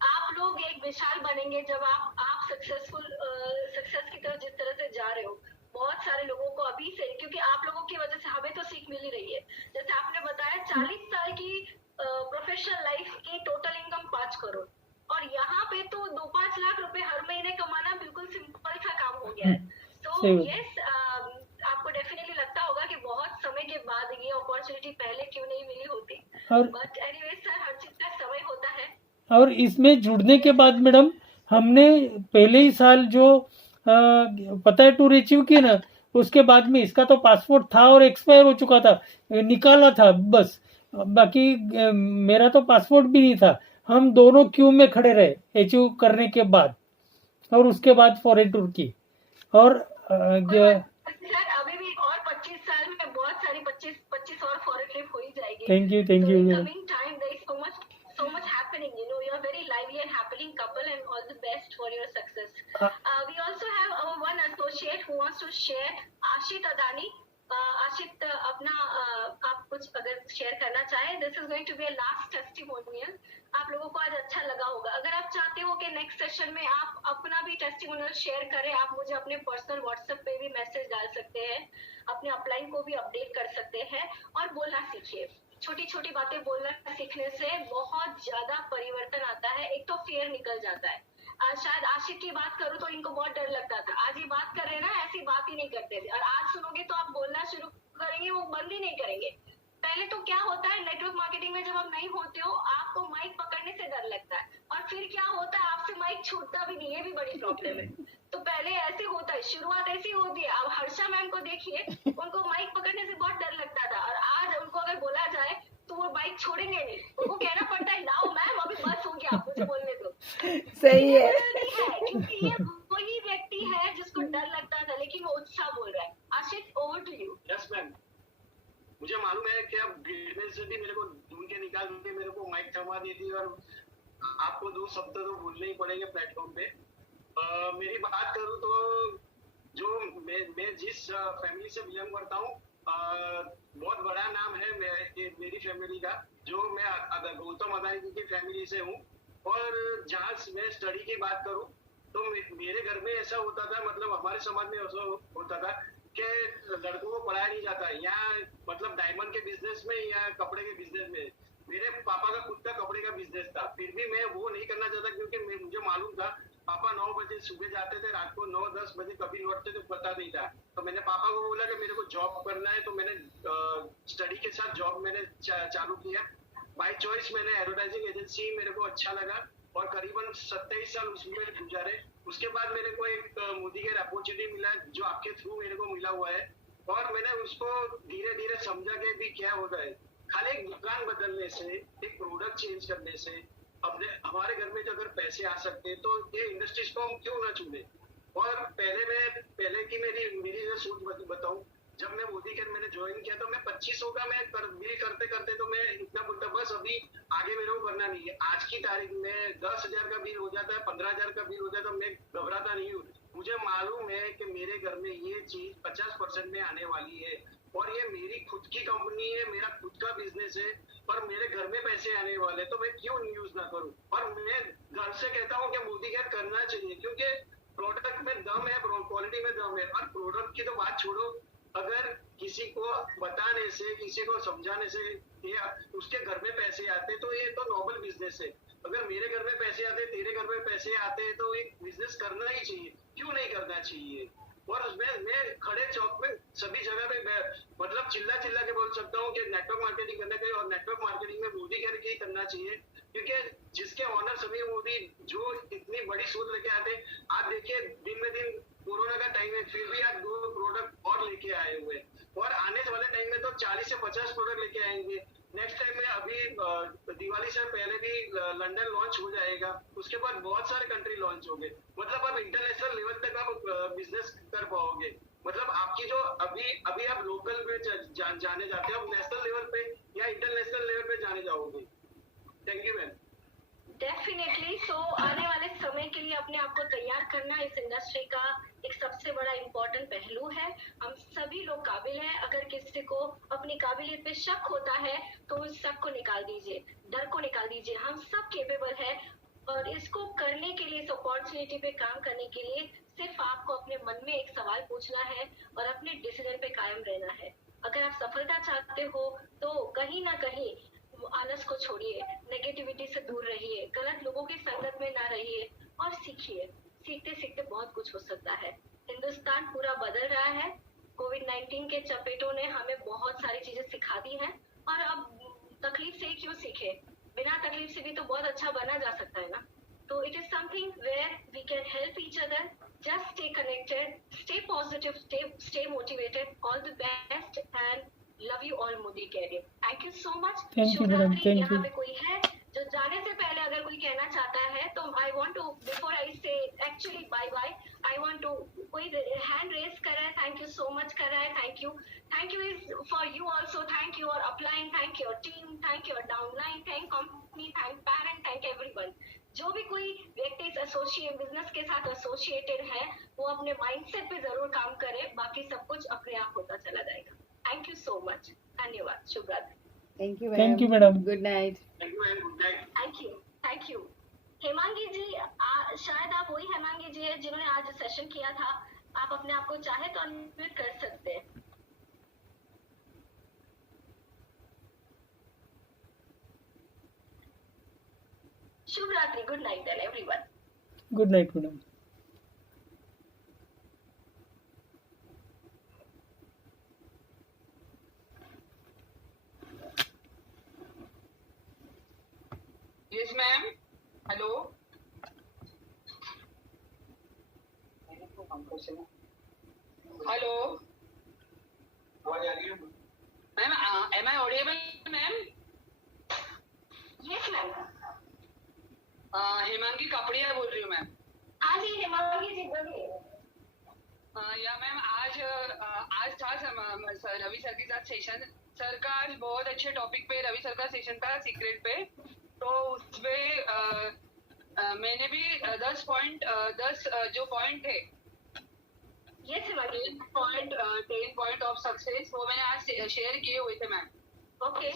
आप लोग एक मिसाल बनेंगे जब आप सक्सेस की तरफ जिस तरह से जा रहे हो। बहुत सारे लोगों को अभी से, क्योंकि आप लोगों की वजह से हमें तो सीख मिल ही रही है। जैसे आपने बताया 40 साल की प्रोफेशनल लाइफ की टोटल इनकम 5 करोड़, और यहाँ पे तो 2-5 लाख रुपए हर महीने कमाना बिल्कुल सिंपल सा काम हो गया है। तो यस, आपको डेफिनेटली लगता होगा कि बहुत समय के बाद ये अपॉर्चुनिटी पहले क्यों नहीं मिली होती। बट एनीवे सर, हर चीज का समय होता है। और इसमें जुड़ने के बाद मैडम हमने पहले ही साल जो पता है टूर अचीव किया ना, उसके बाद में इसका तो पासपोर्ट था और एक्सपायर हो चुका था, निकाला था बस, बाकी मेरा तो पासपोर्ट भी नहीं था। हम दोनों क्यू में खड़े रहे अचीव करने के बाद, और उसके बाद फॉरेन टूर की। और सर अभी भी और 25 साल में बहुत सारी 25 और फॉरेन ट्रिप हो ही जाएगी। Thank you coming time there is so much happening, you know, you are very lively and happening couple, and all the best for your success. We also have our one associate who wants to share, Ashit Adani. Ashit, अपना आप कुछ अगर share करना चाहें, this is going to be a last testimonial. आप लोगों को आज अच्छा लगा होगा। अगर आप चाहते हो कि नेक्स्ट सेशन में आप अपना भी टेस्टिमोनियल शेयर करें, आप मुझे अपने पर्सनल व्हाट्सएप पे भी मैसेज डाल सकते हैं, अपने अपलाइन को भी अपडेट कर सकते हैं। और बोलना सीखिए, छोटी छोटी बातें बोलना सीखने से बहुत ज्यादा परिवर्तन आता है। एक तो फियर निकल जाता है। शायद आशिक की बात करूं तो इनको बहुत डर लगता था, आज ये बात कर रहे हैं ना, ऐसी बात ही नहीं करते थे, और आज सुनोगे तो आप बोलना शुरू करेंगे, वो बंद ही नहीं करेंगे। पहले तो क्या होता है, नेटवर्क मार्केटिंग में जब आप नहीं होते हो, आपको माइक पकड़ने से डर लगता है, और फिर क्या होता है, आपसे माइक छूटता भी नहीं, ये भी बड़ी प्रॉब्लम है। तो पहले ऐसे होता है, शुरुआत ऐसी होती है। अब हर्षा मैम को देखिए, उनको माइक पकड़ने से बहुत डर लगता था, और आज उनको अगर बोला जाए तो वो बाइक छोड़ेंगे नहीं, उनको कहना पड़ता है लाओ मैम अभी बस हो गया, मुझे बोलने दो। सही है, क्योंकि ये वही व्यक्ति है जिसको डर लगता था, लेकिन वो उत्साह बोल रहा है। Ashit, over to you. Yes ma'am, मुझे मालूम है कि अब यूनिवर्सिटी मेरे को ढूंढ के निकाल के मेरे को माइक थमा दी थी, और आपको 2 शब्द तो बोलने ही पड़ेंगे प्लेटफॉर्म पे। मेरी बात करूँ तो जो मैं जिस फैमिली से बिलोंग करता हूँ, बहुत बड़ा नाम है मेरी फैमिली का, जो मैं गौतम अदानी की फैमिली से हूँ। और जहाँ मैं स्टडी की बात करूँ तो मेरे घर में ऐसा होता था, मतलब हमारे समाज में ऐसा होता था कि लड़कों को पढ़ाया नहीं जाता, यहाँ मतलब डायमंड के बिजनेस में या कपड़े के बिजनेस में। मेरे पापा का खुद का कपड़े का बिजनेस था, फिर भी मैं वो नहीं करना चाहता, क्योंकि मुझे मालूम था पापा 9 बजे सुबह जाते थे, रात को 9-10 बजे कभी लौटते थे पता नहीं था। तो मैंने पापा को बोला कि मेरे को जॉब करना है, तो मैंने स्टडी के साथ जॉब मैंने चालू किया। बाय चॉइस मैंने एडवर्टाइजिंग एजेंसी, मेरे को अच्छा लगा और करीबन 27 साल उसमें गुजारे। उसके बाद मेरे को एक मोदी केयर अपॉर्चुनिटी मिला जो आपके थ्रू मेरे को मिला हुआ है और मैंने उसको धीरे धीरे समझा कि भी क्या होता है। खाली एक दुकान बदलने से, एक प्रोडक्ट चेंज करने से अपने हमारे घर में जो अगर पैसे आ सकते तो ये इंडस्ट्रीज को हम क्यों ना चुने। और पहले की मेरी जो सोच बताऊं, जब मैं मोदी केयर मैंने ज्वाइन किया तो मैं 2500 का मैं बिल करते करते तो मैं इतना बोलता बस अभी आगे मेरे को करना नहीं है। आज की तारीख में 10,000 का बिल हो जाता है, 15,000 का बिल हो जाता है, मैं घबराता नहीं हूँ। मुझे मालूम है कि मेरे घर में ये चीज 50% में आने वाली है और ये मेरी खुद की कंपनी है, मेरा खुद का बिजनेस है और मेरे घर में पैसे आने वाले, तो मैं क्यों यूज ना करूं। और मैं घर से कहता हूं कि मोदी केयर करना चाहिए क्योंकि प्रोडक्ट में दम है, क्वालिटी में दम है। और प्रोडक्ट की तो बात छोड़ो, अगर किसी को बताने से, किसी को समझाने से या उसके घर में पैसे आते तो ये तो नॉर्मल बिजनेस है। अगर मेरे घर में पैसे आते, तेरे घर में पैसे आते तो एक बिजनेस करना ही चाहिए, क्यों नहीं करना चाहिए। और उसमें मैं खड़े चौक में सभी जगह पे मतलब चिल्ला के बोल सकता हूँ कि नेटवर्क मार्केटिंग करना चाहिए और नेटवर्क मार्केटिंग में मोदी केयर ही करना चाहिए क्योंकि जिसके ऑनर समीर मोदी जो इतनी बड़ी सोच लेके आते, आप देखिए दिन में दिन कोरोना का टाइम है फिर भी आप 2 प्रोडक्ट और लेके आए हुए और आने वाले टाइम में तो 40 से 50 प्रोडक्ट लेके आएंगे। नेक्स्ट टाइम में अभी दिवाली से पहले भी लंदन लॉन्च हो जाएगा, उसके बाद बहुत सारे कंट्री लॉन्च होंगे। मतलब आप इंटरनेशनल लेवल तक आप बिजनेस कर पाओगे। मतलब आपकी जो अभी आप लोकल पे जाने जाते हो, आप नेशनल लेवल पे या इंटरनेशनल लेवल पे जाने जाओगे। Thank you ma'am. डेफिनेटली। सो आने वाले समय के लिए अपने आप को तैयार करना इस इंडस्ट्री का एक सबसे बड़ा इम्पोर्टेंट पहलू है। हम सभी लोग काबिल हैं। अगर किसी को अपनी काबिलियत पे शक होता है तो उस शक को निकाल दीजिए, डर को निकाल दीजिए। हम सब केपेबल है और इसको करने के लिए, इस अपॉर्चुनिटी पे काम करने के लिए सिर्फ आपको अपने मन में एक सवाल पूछना है और अपने डिसीजन पे कायम रहना है। अगर आप सफलता चाहते हो तो कहीं ना कहीं आलस को छोड़िए, नेगेटिविटी से दूर रहिए, गलत लोगों की संगत में ना रहिए और सीखिए। सीखते सीखते बहुत कुछ हो सकता है। हिंदुस्तान पूरा बदल रहा है। कोविड-19 के चपेटों ने हमें बहुत सारी चीजें सिखा दी हैं और अब तकलीफ से क्यों सीखे, बिना तकलीफ से भी तो बहुत अच्छा बना जा सकता है ना। तो it is something where we can help each other. Just stay connected, stay positive, stay motivated. All the best and love you all Modi care. Thank you so much. Thank you madam, thank यहाँ you. पे कोई है जो जाने से पहले अगर कोई कहना चाहता है तो I want to, before I say actually bye bye, I want to, कोई हैंड रेज कर रहा है, थैंक यू सो मच कर रहा है, thank you is for you also, thank you और upline, thank your team, thank your downline, thank company, thank parent, thank everyone. जो भी कोई व्यक्ति इस एसोसिएट बिजनेस के साथ एसोसिएटेड है वो अपने माइंडसेट पे जरूर काम करे, बाकी सब कुछ अपने आप होता चला जाएगा। Thank you so much. धन्यवाद। शुभ रात्रि। Thank you madam. Good night. Thank you ma'am, good night. Thank you. Hemangi ji, शायद आप वही हेमांगी जी है जिन्होंने आज सेशन किया था। आप अपने आप को चाहे तो अनम्यूट कर सकते हैं। शुभ रात्रि। Good night everyone. Good night madam. Yes, ma'am. Hello. Hello. Ma'am, am I audible, ma'am? Yes ma'am. Hemangi Kapadia बोल रही हूँ मैम। हाँ जी हेमांगी जी बोलिए। या मैम, आज था रवि सर के साथ सेशन। सर का आज बहुत अच्छे टॉपिक पे रवि सर का सेशन था, सीक्रेट पे। तो उसमें मैंने भी 10 जो पॉइंट थे, yes Hemangi. 10 point of success, वो मैंने आज शेयर किए हुए थे मैम। ओके।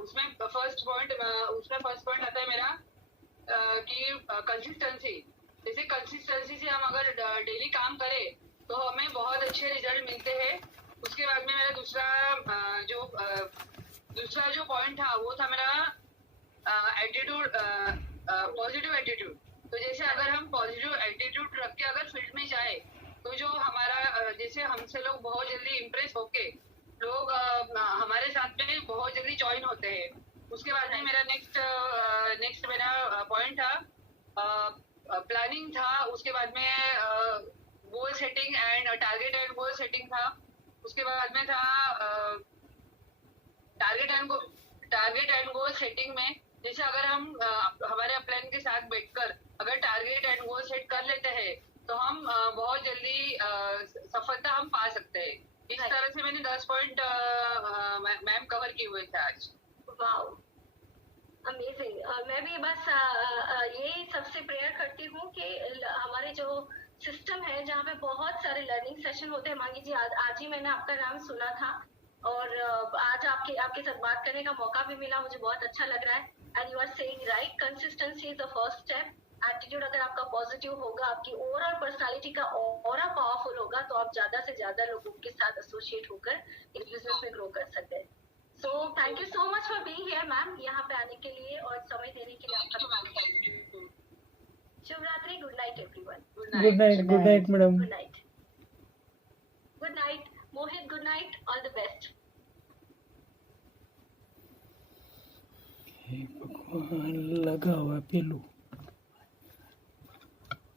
उसमें फर्स्ट पॉइंट आता है मेरा कि कंसिस्टेंसी। जैसे कंसिस्टेंसी से हम अगर डेली काम करें तो हमें बहुत अच्छे रिजल्ट मिलते हैं। उसके बाद में मेरा दूसरा जो पॉइंट था वो था मेरा एटीट्यूड, पॉजिटिव एटीट्यूड। तो जैसे अगर हम पॉजिटिव एटीट्यूड रख के अगर फील्ड में जाए तो जो हमारा जैसे हमसे लोग बहुत जल्दी इम्प्रेस होके लोग हमारे साथ में बहुत जल्दी ज्वाइन होते हैं। उसके बाद में मेरा नेक्स्ट मेरा पॉइंट था प्लानिंग था। उसके बाद में goal setting and target and goal setting था। उसके बाद में था टारगेट एंड गोल सेटिंग में जैसे अगर हम हमारे अपलाइन के साथ बैठकर अगर टारगेट एंड गोल सेट कर लेते हैं तो हम बहुत जल्दी सफलता हम पा सकते हैं। इस तरह से मैंने 10 पॉइंट मैम कवर किए हुए थे आज। Wow, amazing. मैं भी बस यही सबसे प्रेयर करती हूँ कि हमारे जो सिस्टम है जहाँ पे बहुत सारे लर्निंग सेशन होते हैं, मांगी जी आज ही मैंने आपका नाम सुना था और आज आपके साथ बात करने का मौका भी मिला, मुझे बहुत अच्छा लग रहा है। And you are saying right, consistency is the first step. Attitude अगर आपका पॉजिटिव होगा, आपकी ओवरऑल पर्सनालिटी का ऑरा पावरफुल होगा तो आप ज्यादा से ज्यादा लोगों के साथ एसोसिएट होकर इस बिजनेस में ग्रो कर सकते हैं। So thank you so much for being here ma'am, यहाँ पे आने के लिए और समय देने के लिए आपका शुभ रात्रि। Good night everyone. Good night madam. Good night. Good night Mohit, good night, all the best. भगवान लगा हुआ पीलू।